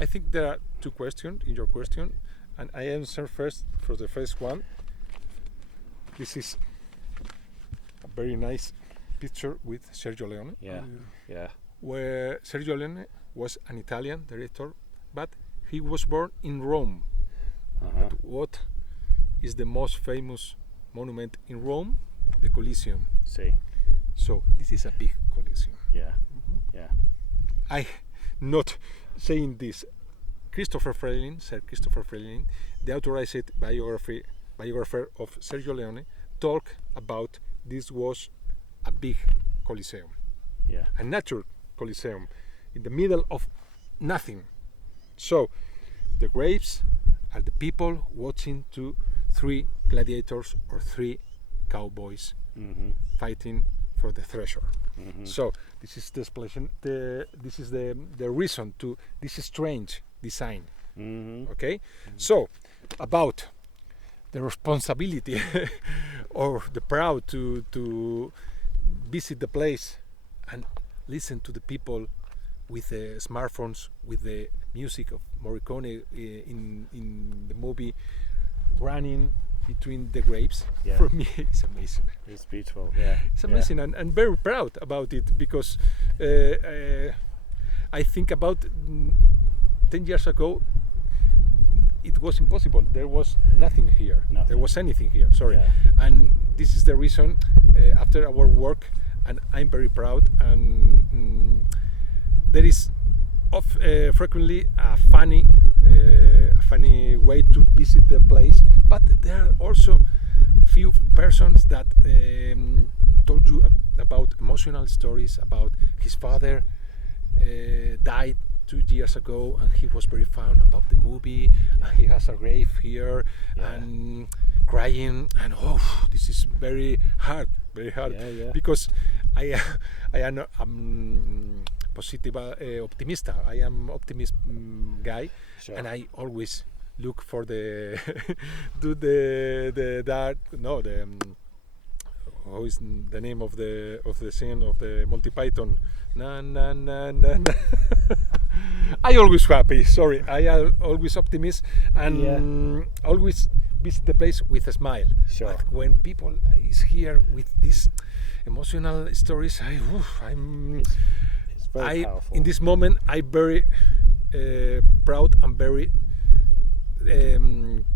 I think there are two questions in your question, and I answer first for the first one. This is a very nice picture with Sergio Leone, Yeah. where Sergio Leone was an Italian director, but he was born in Rome. But what is the most famous monument in Rome? The Colosseum. See. So this is a big Colosseum. Yeah. Yeah. I not saying this. Christopher Frelin, the authorized biographer of Sergio Leone, talked about this was a big Colosseum, Yeah. a natural Colosseum in the middle of nothing. So the graves are the people watching to 3 gladiators or 3 cowboys fighting for the treasure. So this is the explanation. This is the reason to this strange design. Okay. So about the responsibility or the proud to visit the place and listen to the people with the smartphones, with the music of Morricone in the movie, running between the graves. Yeah. For me, it's amazing. It's beautiful. Yeah. It's amazing, and very proud about it, because I think about 10 years ago it was impossible. There was nothing here. Nothing. There was anything here. Sorry. Yeah. And this is the reason after our work, and I'm very proud. And there is frequently a funny way to visit the place, but there are also few persons that told you about emotional stories about his father died 2 years ago, and he was very fond about the movie. And he has a grave here, and crying, and this is very hard, because I am positive optimista. I am optimist guy, and I always look for the how is the name of the scene of the Monty Python? Na na na na na. I always happy. Sorry, I am always optimist, and always visit the place with a smile. Sure. But when people is here with these emotional stories, I'm It's very powerful. in this moment I very proud and very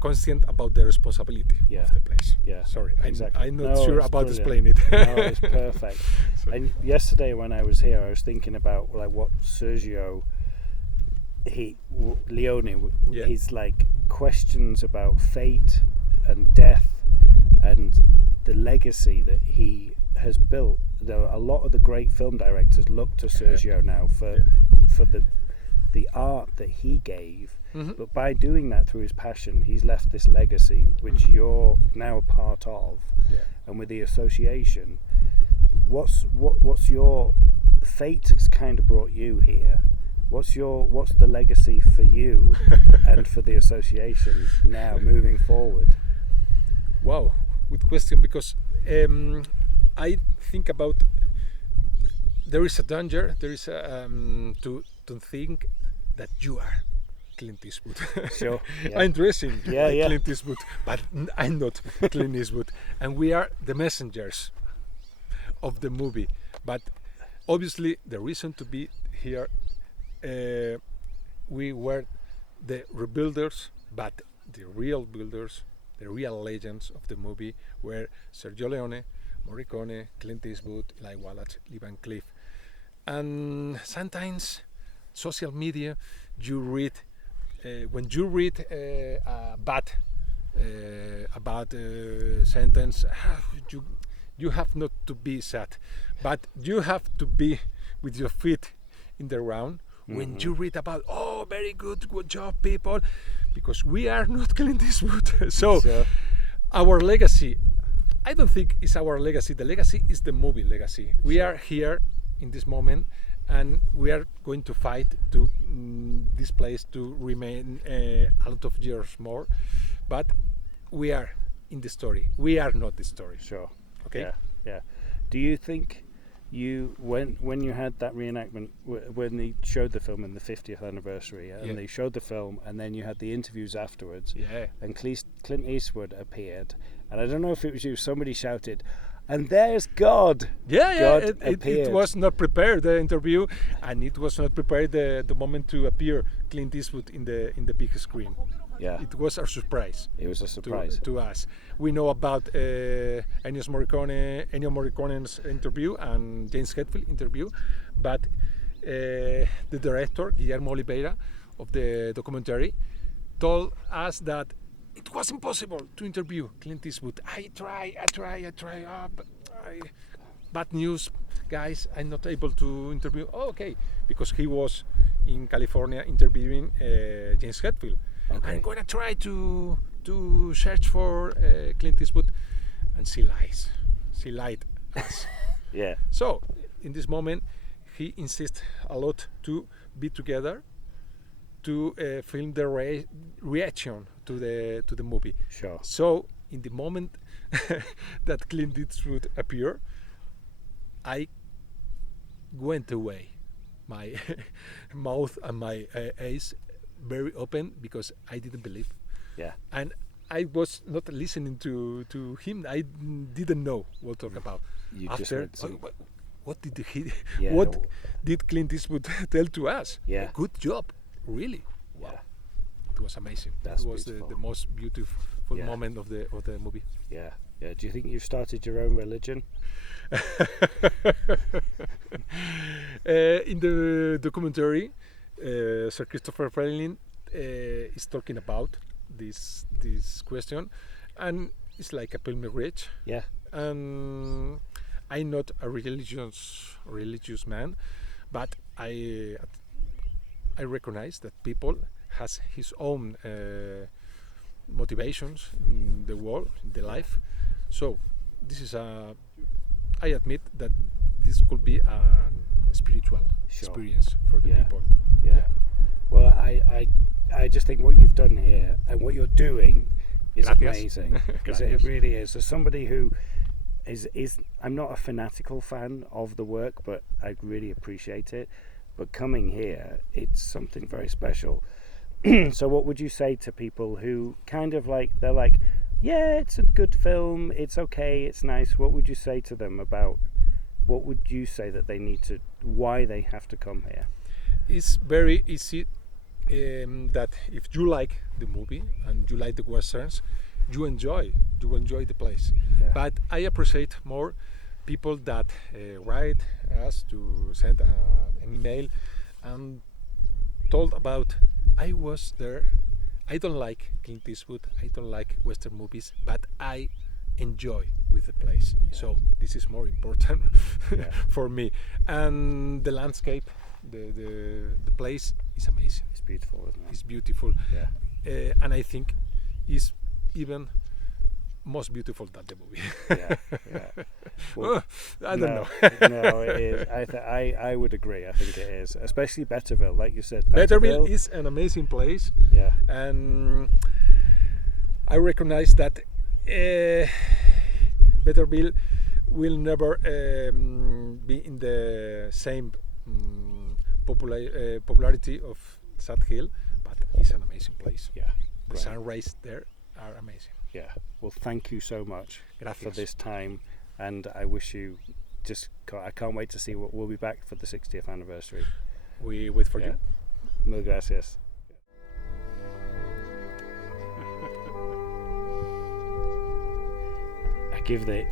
conscient about the responsibility of the place. Yeah, Sorry, exactly. I'm not No, sure it's about brilliant. explaining it. No, it's perfect. So- And yesterday when I was here, I was thinking about like what Sergio Leone, his like questions about fate and death and the legacy that he has built. Though a lot of the great film directors look to Sergio now for the art that he gave. But by doing that through his passion, he's left this legacy which you're now a part of. And with the association, what's your fate has kind of brought you here. What's the legacy for you and for the association now moving forward? Wow, good question, because I think about there is a danger. There is a, to think that you are Clint Eastwood. Sure. Yeah. I'm dressing Yeah, like yeah. Clint Eastwood, but I'm not Clint Eastwood, and we are the messengers of the movie. But obviously, the reason to be here, we were the rebuilders, but the real builders, the real legends of the movie were Sergio Leone, Morricone, Clint Eastwood, Eli Wallach, Lee Van Cleef. And sometimes social media, you read when you read a bad sentence, you have not to be sad, but you have to be with your feet in the ground when you read about very good job people, because we are not Clint Eastwood. So our legacy, I don't think is our legacy. The legacy is the movie legacy. We are here in this moment, and we are going to fight to this place to remain a lot of years more. But we are in the story. We are not the story. Sure. Okay. Yeah. Do you think when you had that reenactment, when they showed the film in the 50th anniversary, and they showed the film, and then you had the interviews afterwards, and Clint Eastwood appeared, and I don't know if it was you, somebody shouted, "And there's God!" God it was not prepared, the interview, and it was not prepared the moment to appear Clint Eastwood in the big screen. Yeah, it was a surprise. It was a surprise to us. We know about Ennio Morricone's interview and James Hetfield interview, but the director Guillermo Oliveira of the documentary told us that it was impossible to interview Clint Eastwood. I try. Bad news, guys. I'm not able to interview. Oh, okay, because he was in California interviewing James Hetfield. Okay. I'm gonna try to search for Clint Eastwood, and she lies. She lied us. Yeah. So in this moment, he insists a lot to be together to film the reaction to the movie. Sure. So in the moment that Clint Eastwood appeared, I went away, my mouth and my eyes very open, because I didn't believe. Yeah. And I was not listening to him. I didn't know what to talk about. You After, just went what did he? Yeah. What did Clint Eastwood tell to us? Yeah. Good job, really. Wow. Yeah. It was amazing. That's it was the most beautiful moment of the movie. Yeah. Yeah. Do you think you've started your own religion? In the documentary, Sir Christopher Freeling is talking about this question, and it's like a pilgrimage. Yeah. And I'm not a religious man, but I recognize that people has his own motivations in the world, in the life. So this is I admit that this could be a spiritual experience for the people. Yeah. Well, I just think what you've done here and what you're doing is amazing, because it really is. As somebody who is I'm not a fanatical fan of the work, but I really appreciate it. But coming here, it's something very special. So what would you say to people who kind of they're like, yeah, it's a good film, it's okay, it's nice. What would you say to them about, what would you say that they need to, why they have to come here? It's very easy that if you like the movie and you like the westerns, you will enjoy the place. Yeah. But I appreciate more people that write us to send an email and told about, I was there, I don't like Clint Eastwood, I don't like Western movies, but I enjoy with the place. Yeah. So this is more important for me. And the landscape, the place is amazing. It's beautiful, isn't it? It's beautiful. Yeah. And I think it's even most beautiful than the movie. Yeah. Well, I don't know. No, it is. I would agree. I think it is, especially Betterville, like you said. Betterville is an amazing place. Yeah. And I recognize that Betterville will never be in the same popularity of Sad Hill, but it's an amazing place. Yeah. The sunrise there are amazing. Yeah. Well, thank you so much Gracias. for this time, and I wish you I can't wait to see what we'll be back for the 60th anniversary. We wait for you. Mil gracias. I give the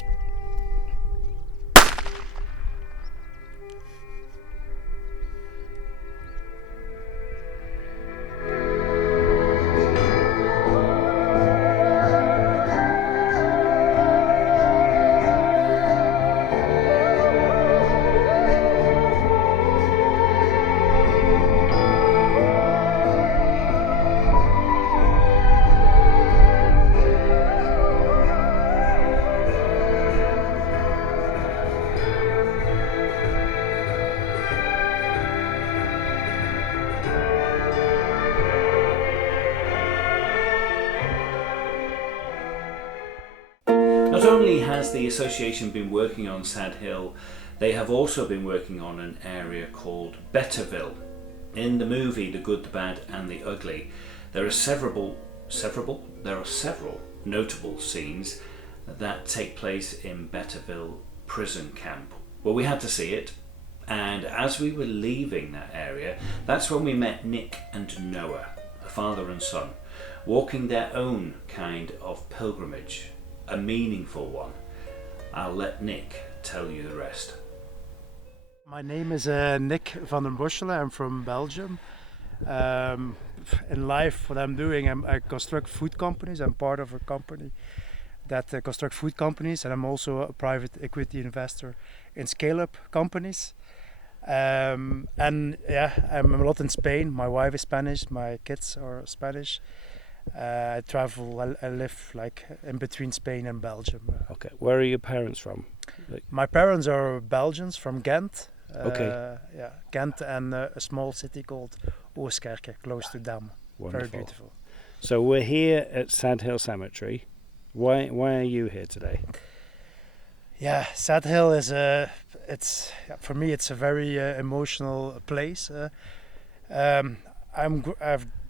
only has the association been working on Sad Hill, they have also been working on an area called Betterville. In the movie The Good, the Bad and the Ugly, there are several notable scenes that take place in Betterville prison camp. Well, we had to see it, and as we were leaving that area, that's when we met Nick and Noah, a father and son, walking their own kind of pilgrimage, a meaningful one. I'll let Nick tell you the rest. My name is Nick van den Boschelen. I'm from Belgium. In life, what I'm doing, I construct food companies. I'm part of a company that construct food companies, and I'm also a private equity investor in scale-up companies. And yeah, I'm a lot in Spain. My wife is Spanish, my kids are Spanish. I travel, I live like in between Spain and Belgium. Okay, where are your parents from? My parents are Belgians from Ghent. Okay. Yeah, Ghent and a small city called Oostkerke, close to Dam. Wonderful. Very beautiful. So we're here at Sad Hill Cemetery. Why are you here today? Yeah, Sad Hill is it's for me it's a very emotional place.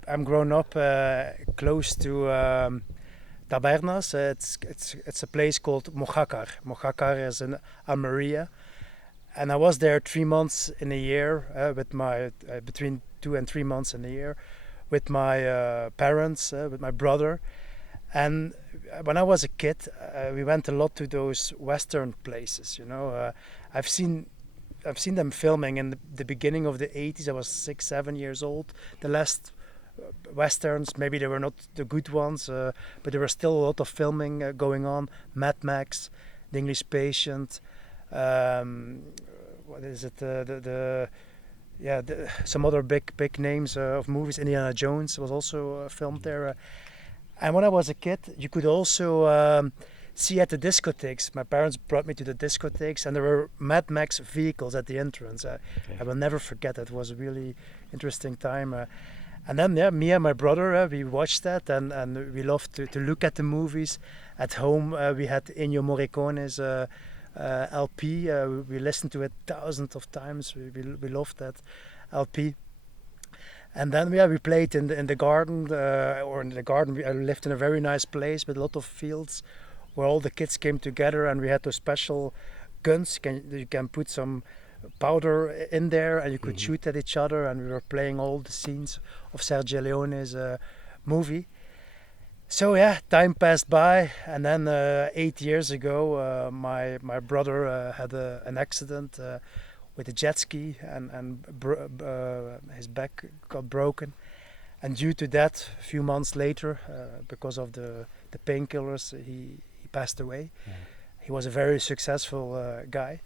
I'm grown up close to Tabernas. It's a place called Mojácar. Mojácar is in Almeria, and I was there 3 months in a year with my between 2 and 3 months in a year with my parents, with my brother. And when I was a kid, we went a lot to those Western places. You know, I've seen them filming in the beginning of the 80s. I was 6, 7 years old. The last Westerns, maybe they were not the good ones, but there was still a lot of filming going on. Mad Max, The English Patient. What is it? Some other big names of movies. Indiana Jones was also filmed there. And when I was a kid, you could also see at the discotheques. My parents brought me to the discotheques, and there were Mad Max vehicles at the entrance. I will never forget it. It was a really interesting time. And then, me and my brother, we watched that, and we loved to look at the movies. At home, we had Ennio Morricone's LP. We listened to it thousands of times. We loved that LP. And then we played in the garden, I lived in a very nice place with a lot of fields where all the kids came together, and we had those special guns. You can put some powder in there, and you could shoot at each other, and we were playing all the scenes of Sergio Leone's movie. So yeah, time passed by, and then 8 years ago, my brother had an accident with a jet ski, and his back got broken. And due to that, a few months later, because of the painkillers, he passed away. Yeah. He was a very successful guy.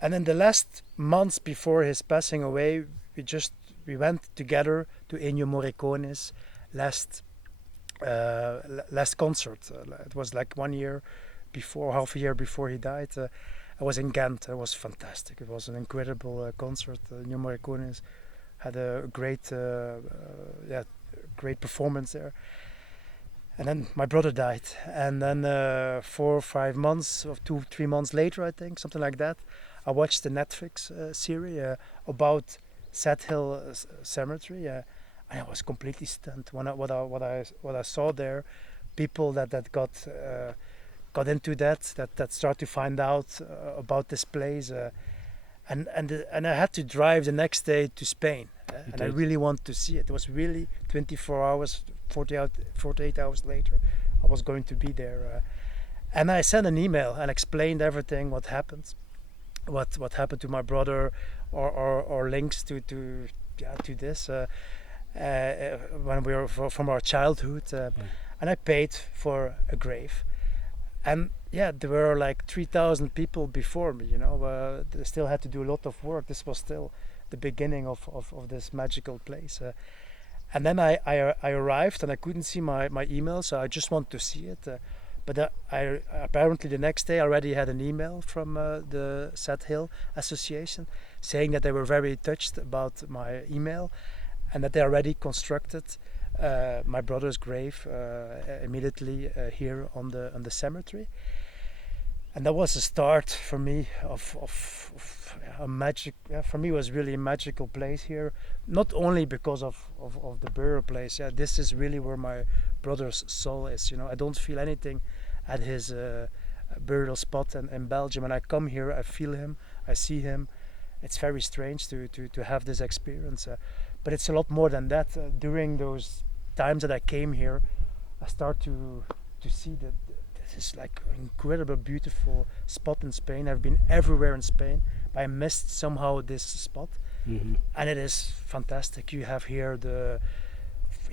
And in the last months before his passing away, we went together to Ennio Morricone's last concert. It was like 1 year before, half a year before he died. I was in Ghent. It was fantastic. It was an incredible concert. Ennio Morricone had a great performance there. And then my brother died. And then 4 or 5 months, or 2, 3 months later, I think, something like that, I watched the Netflix series about Sad Hill Cemetery, and I was completely stunned when what I saw there. People that got into that start to find out about this place, and I had to drive the next day to Spain, and I really want to see it. It was really 24 hours, 48 hours later, I was going to be there, and I sent an email and explained everything, what happened to my brother, or links to this when we were from our childhood, and I paid for a grave. And yeah, there were like 3,000 people before me, you know. They still had to do a lot of work. This was still the beginning of this magical place. And then I arrived, and I couldn't see my email, so I just wanted to see it. But I apparently the next day I already had an email from the Sad Hill Association saying that they were very touched about my email, and that they already constructed my brother's grave immediately here on the cemetery. And that was the start for me of a magic. Yeah, for me, it was really a magical place here. Not only because of the burial place. Yeah, this is really where my brother's soul is. You know, I don't feel anything at his burial spot in Belgium. When I come here, I feel him. I see him. It's very strange to have this experience. But it's a lot more than that. During those times that I came here, I start to see that this is like an incredible, beautiful spot in Spain. I've been everywhere in Spain, but I missed somehow this spot, and it is fantastic. You have here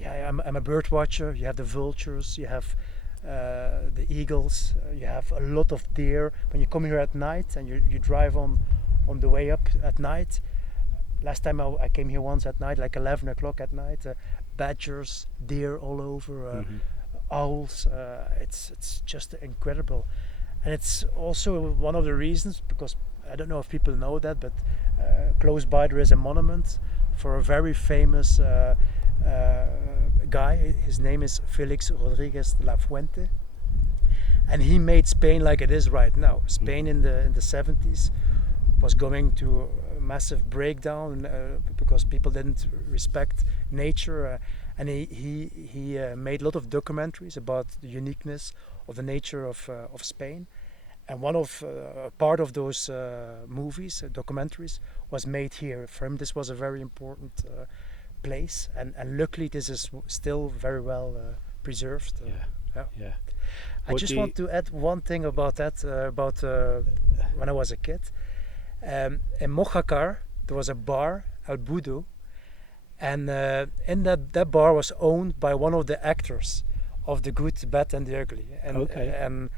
I'm a bird watcher. You have the vultures. You have the eagles. You have a lot of deer. When you come here at night and you drive on the way up at night. Last time I came here once at night, like 11 o'clock at night. Badgers, deer all over. Owls. It's just incredible, and it's also one of the reasons, because I don't know if people know that, but close by there is a monument for a very famous guy. His name is Felix Rodriguez de la Fuente, and he made Spain like it is right now. Spain in the 70s was going to a massive breakdown because people didn't respect nature. And he made a lot of documentaries about the uniqueness of the nature of Spain, and one of part of those movies, documentaries, was made here. For him, this was a very important place, and luckily this is still very well preserved. Yeah. I just want to add one thing about that, about when I was a kid. In Mojácar, there was a bar, El Budo. And in that bar was owned by one of the actors of The Good, the Bad and the Ugly. And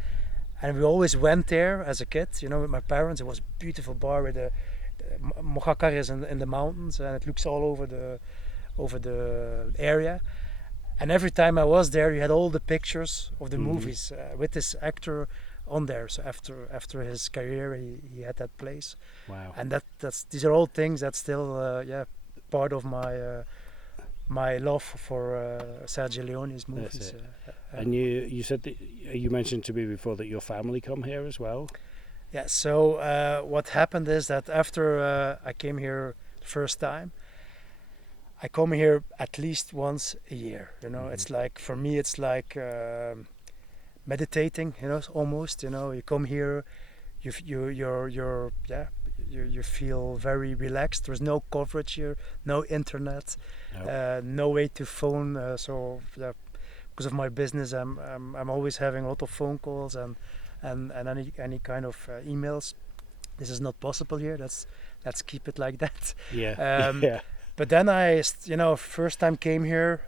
we always went there as a kid, you know, with my parents. It was a beautiful bar with Mojácar is in the mountains, and it looks all over the area. And every time I was there, you had all the pictures of the movies with this actor on there. So after his career, he had that place. Wow. And these are all things that still part of my love for Sergio Leone's movies. And you said that you mentioned to me before that your family come here as well. Yeah. So what happened is that after I came here the first time, I come here at least once a year. You know, it's like, for me, it's like meditating. You know, almost. You know, you come here, you feel very relaxed. There's no coverage here, no internet, no way to phone. So because of my business, I'm always having a lot of phone calls and any kind of emails. This is not possible here. Let's keep it like that. Yeah. But then I, first time came here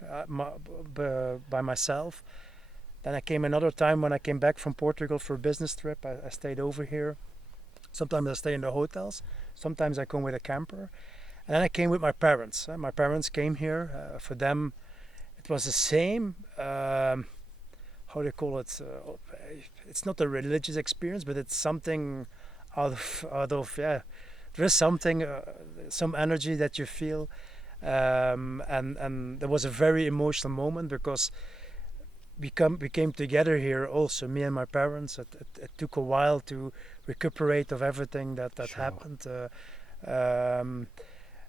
by myself. Then I came another time when I came back from Portugal for a business trip. I stayed over here. Sometimes I stay in the hotels. Sometimes I come with a camper. And then I came with my parents. My parents came here. For them, it was the same. How do you call it? It's not a religious experience, but it's something out of there is something, some energy that you feel, and there was a very emotional moment because we came together here also, me and my parents. It took a while to recuperate of everything that Sure. happened.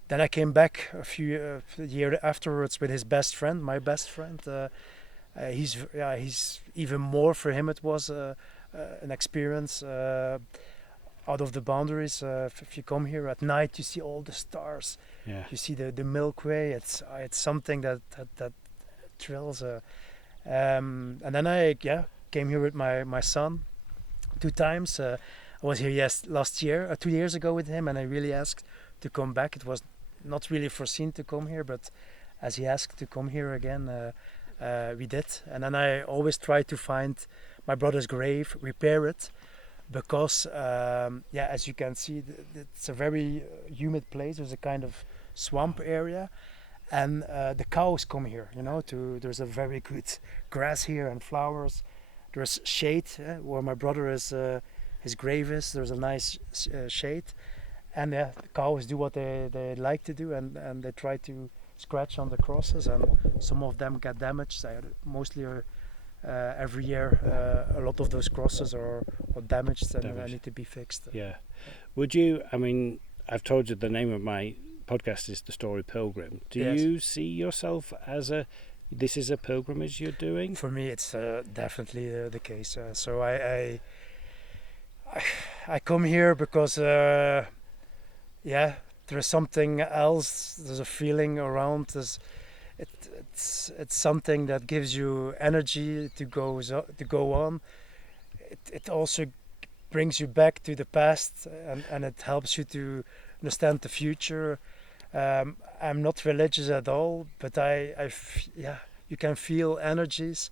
Then I came back a few years afterwards with his best friend, my best friend. He's even more, for him it was an experience out of the boundaries. If you come here at night, you see all the stars. Yeah. You see the Milky Way. It's something that thrills. And then I came here with my son 2 times. I was here last year, 2 years ago with him, and I really asked to come back. It was not really foreseen to come here, but as he asked to come here again, we did. And then I always try to find my brother's grave, repair it, because as you can see, it's a very humid place. There's a kind of swamp area, and the cows come here. There's a very good grass here and flowers. There's shade where my brother his grave is. There's a nice shade, and the cows do what they like to do, and they try to scratch on the crosses, and some of them get damaged. Mostly every year. A lot of those crosses are damaged and need to be fixed. Yeah. Would you? I mean, I've told you the name of my podcast is The Story Pilgrim. Do you see yourself as this is a pilgrimage you're doing? For me, it's definitely the case. So I come here because there is something else. There's a feeling around. It's something that gives you energy to go on. It also brings you back to the past, and it helps you to understand the future. I'm not religious at all, but you can feel energies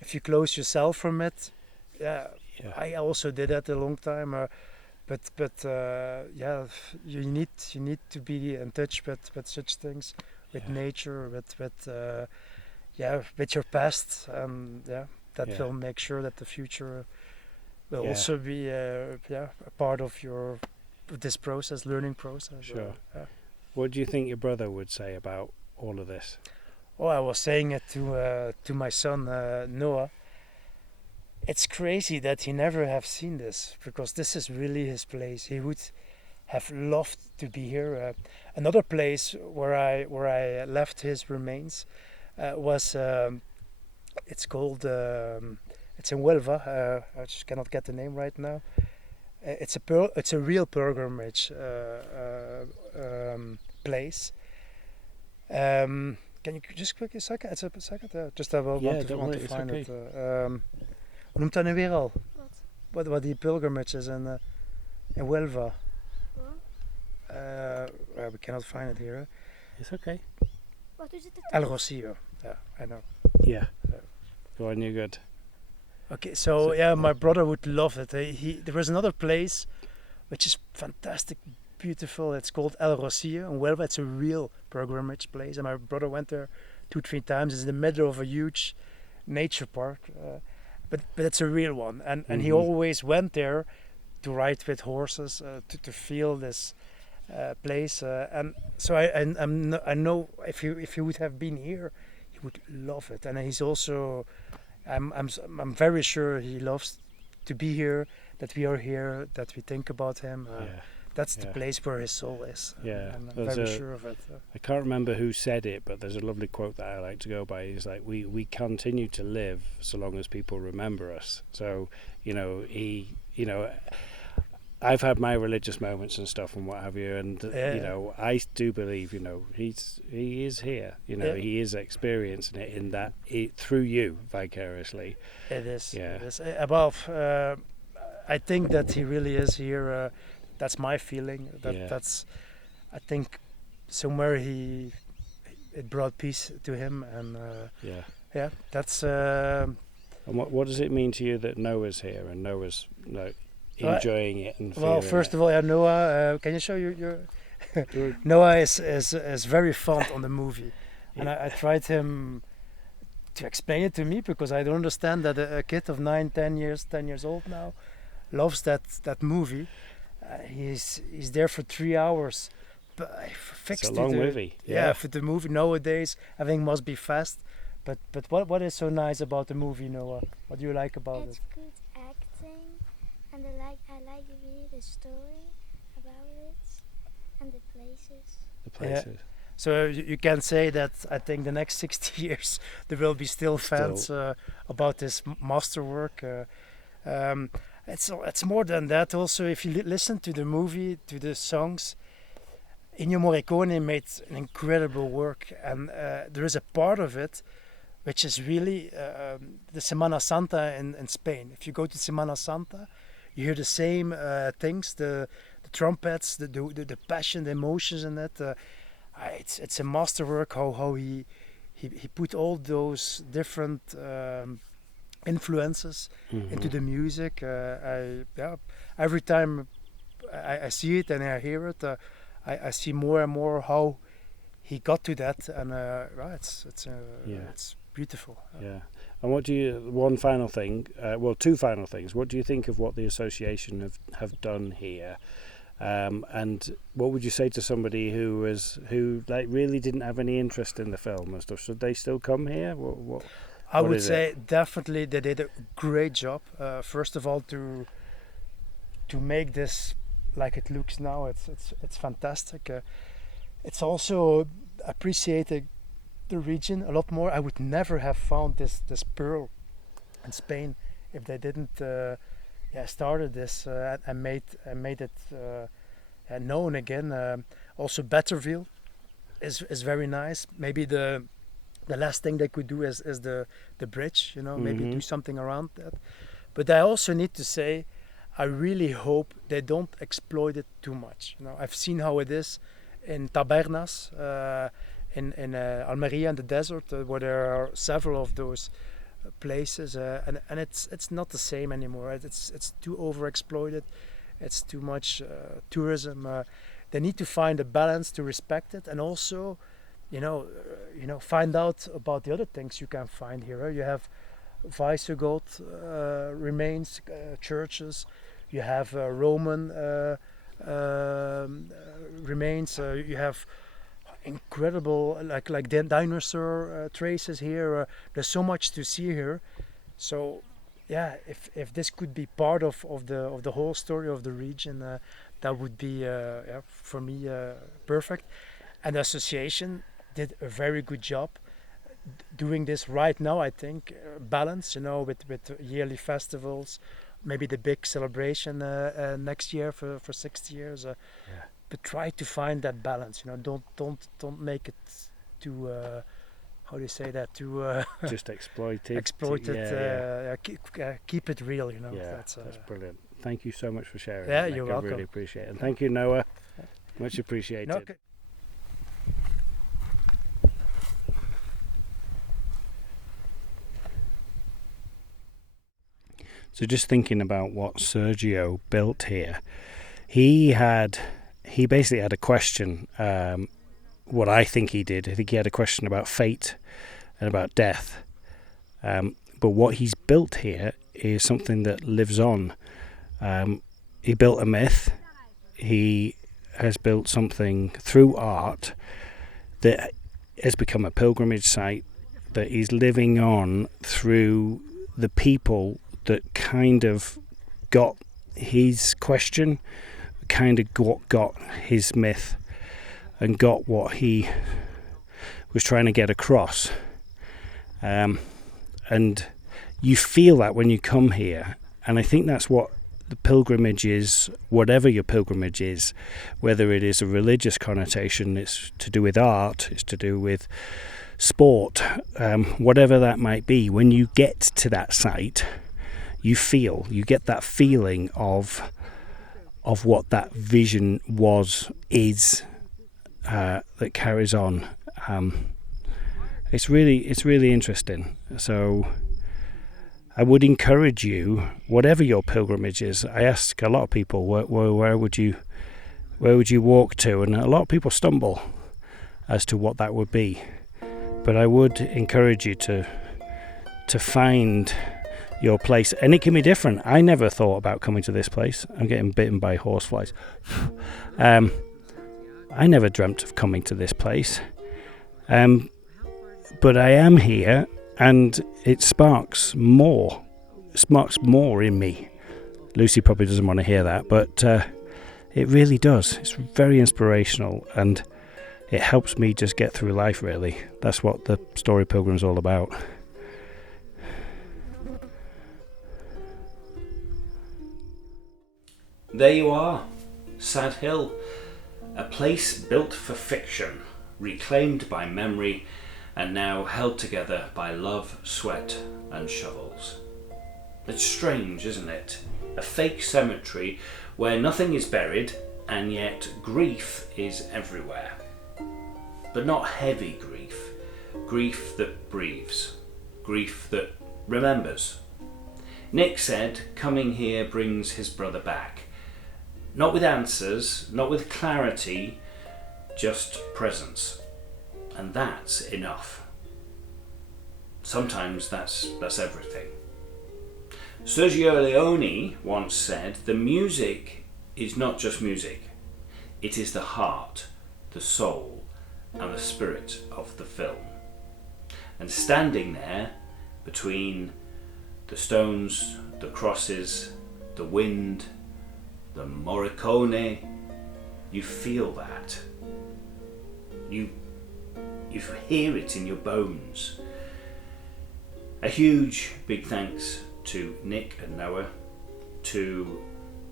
if you close yourself from it. I also did that a long time, but you need to be in touch with such things, with nature, with your past, and that will make sure that the future will also be a part of this process, learning process. Sure. What do you think your brother would say about all of this? Oh, I was saying it to my son Noah. It's crazy that he never have seen this, because this is really his place. He would have loved to be here. Another place where I left his remains was it's called it's in Huelva. I just cannot get the name right now. It's a real pilgrimage place. Can you just quickly second? It's a second. Just I want to find it. Hoe noemt dat nu weer al? Wat die pilgrimage is in Huelva. We cannot find it here. It's okay. Wat is het? El Rocio. Yeah, I know. Yeah. Go on, you're good. Okay, so my brother would love it. There was another place which is fantastic, beautiful. It's called El Rocio in Huelva. It's a real pilgrimage place, and my brother went there 2-3 times. It's in the middle of a huge nature park, but it's a real one. And he always went there to ride with horses, to feel this place. And so I know if he would have been here, he would love it. And he's also. I'm very sure he loves to be here, that we are here, that we think about him. That's the place where his soul is. I'm very sure of it. I can't remember who said it, but there's a lovely quote that I like to go by. It's like, we continue to live so long as people remember us. So, I've had my religious moments and stuff and what have you, and I do believe he is here. He is experiencing it in that through you vicariously. It is. Yeah. It is. I think that he really is here. That's my feeling. That's. I think somewhere it brought peace to him, and that's. And what does it mean to you that Noah's here and Noah's enjoying it and well, first of all, Noah, can you show your Noah is very fond on the movie, and I tried him to explain it to me, because I don't understand that a kid of 10 years old now loves that movie. He's there for 3 hours, but fixed. It's a long movie. Yeah, for the movie nowadays, everything must be fast. But what is so nice about the movie, Noah? What do you like about it? It's good acting, and I like really the story about it and the places. The places. Yeah. So you can say that I think the next 60 years there will be still fans about this masterwork. It's more than that. Also, if you listen to the movie, to the songs, Ennio Morricone made an incredible work, and there is a part of it which is really the Semana Santa in Spain. If you go to Semana Santa, you hear the same things, the trumpets, the passion, the emotions in it. It's a masterwork how he put all those different influences into the music. Every time I see it and I hear it, I see more and more how he got to that, and it's beautiful. Yeah. And what do you? One final thing. Two final things. What do you think of what the association have done here? And what would you say to somebody who really didn't have any interest in the film and stuff? Should they still come here? What? I What would is say definitely they did a great job. First of all, to make this like it looks now, it's fantastic. It's also appreciating the region a lot more. I would never have found this pearl in Spain if they didn't started this and made it known again. Also, Betterville is very nice. Maybe the last thing they could do is the bridge. Maybe do something around that. But I also need to say, I really hope they don't exploit it too much. I've seen how it is in Tabernas, in Almeria in the desert, where there are several of those places, and it's not the same anymore. It's too overexploited. It's too much tourism. They need to find a balance to respect it, and also, find out about the other things you can find here. You have Visigoth remains, churches. You have Roman remains. You have incredible like dinosaur traces here. There's so much to see here. So yeah, if this could be part of the whole story of the region, that would be for me perfect. And the association did a very good job doing this right now. I think balance, with yearly festivals, maybe the big celebration next year for 60 years. But try to find that balance. Don't make it too. How do you say that? Too Just exploited. Exploited. Keep it real. That's brilliant. Thank you so much for sharing. Yeah, that, you're Nick. welcome. I really appreciate it. And thank you, Noah. Much appreciated. Okay. So just thinking about what Sergio built here, he basically had a question. What I think he did, I think he had a question about fate and about death. But what he's built here is something that lives on. He built a myth. He has built something through art that has become a pilgrimage site that is living on through the people that kind of got his question, kind of got his myth, and got what he was trying to get across. And you feel that when you come here, and I think that's what the pilgrimage is, whatever your pilgrimage is, whether it is a religious connotation, it's to do with art, it's to do with sport, whatever that might be. When you get to that site, you get that feeling of what that vision is that carries on. It's really interesting. So I would encourage you, whatever your pilgrimage is. I ask a lot of people, where would you walk to, and a lot of people stumble as to what that would be. But I would encourage you to find your place, and it can be different. I never thought about coming to this place. I'm getting bitten by horseflies. I never dreamt of coming to this place, but I am here, and it sparks more in me. Lucy probably doesn't want to hear that, but it really does. It's very inspirational, and it helps me just get through life, really. That's what the Story Pilgrim is all about. There you are, Sad Hill, a place built for fiction, reclaimed by memory, and now held together by love, sweat, and shovels. It's strange, isn't it? A fake cemetery where nothing is buried, and yet grief is everywhere. But not heavy grief, grief that breathes, grief that remembers. Nick said coming here brings his brother back. Not with answers, not with clarity, just presence. And that's enough. Sometimes that's everything. Sergio Leone once said, the music is not just music. It is the heart, the soul, and the spirit of the film. And standing there, between the stones, the crosses, the wind, the Morricone. You feel that. You hear it in your bones. A huge big thanks to Nick and Noah, to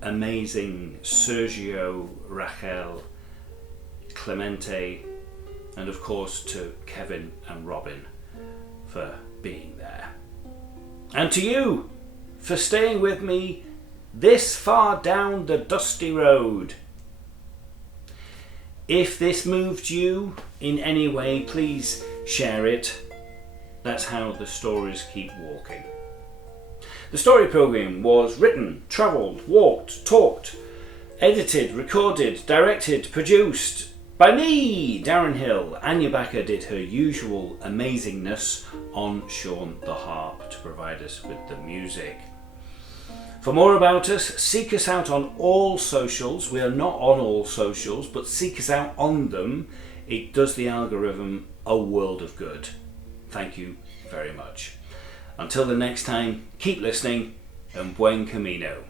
amazing Sergio, Raquel, Clemente, and of course to Kevin and Robin for being there. And to you for staying with me this far down the dusty road. If this moved you in any way, please share it. That's how the stories keep walking. The Story Pilgrim was written, travelled, walked, talked, edited, recorded, directed, produced by me, Darren Hill. Anya Backer did her usual amazingness on Sean the Harp to provide us with the music. For more about us, seek us out on all socials. We are not on all socials, but seek us out on them. It does the algorithm a world of good. Thank you very much. Until the next time, keep listening and buen camino.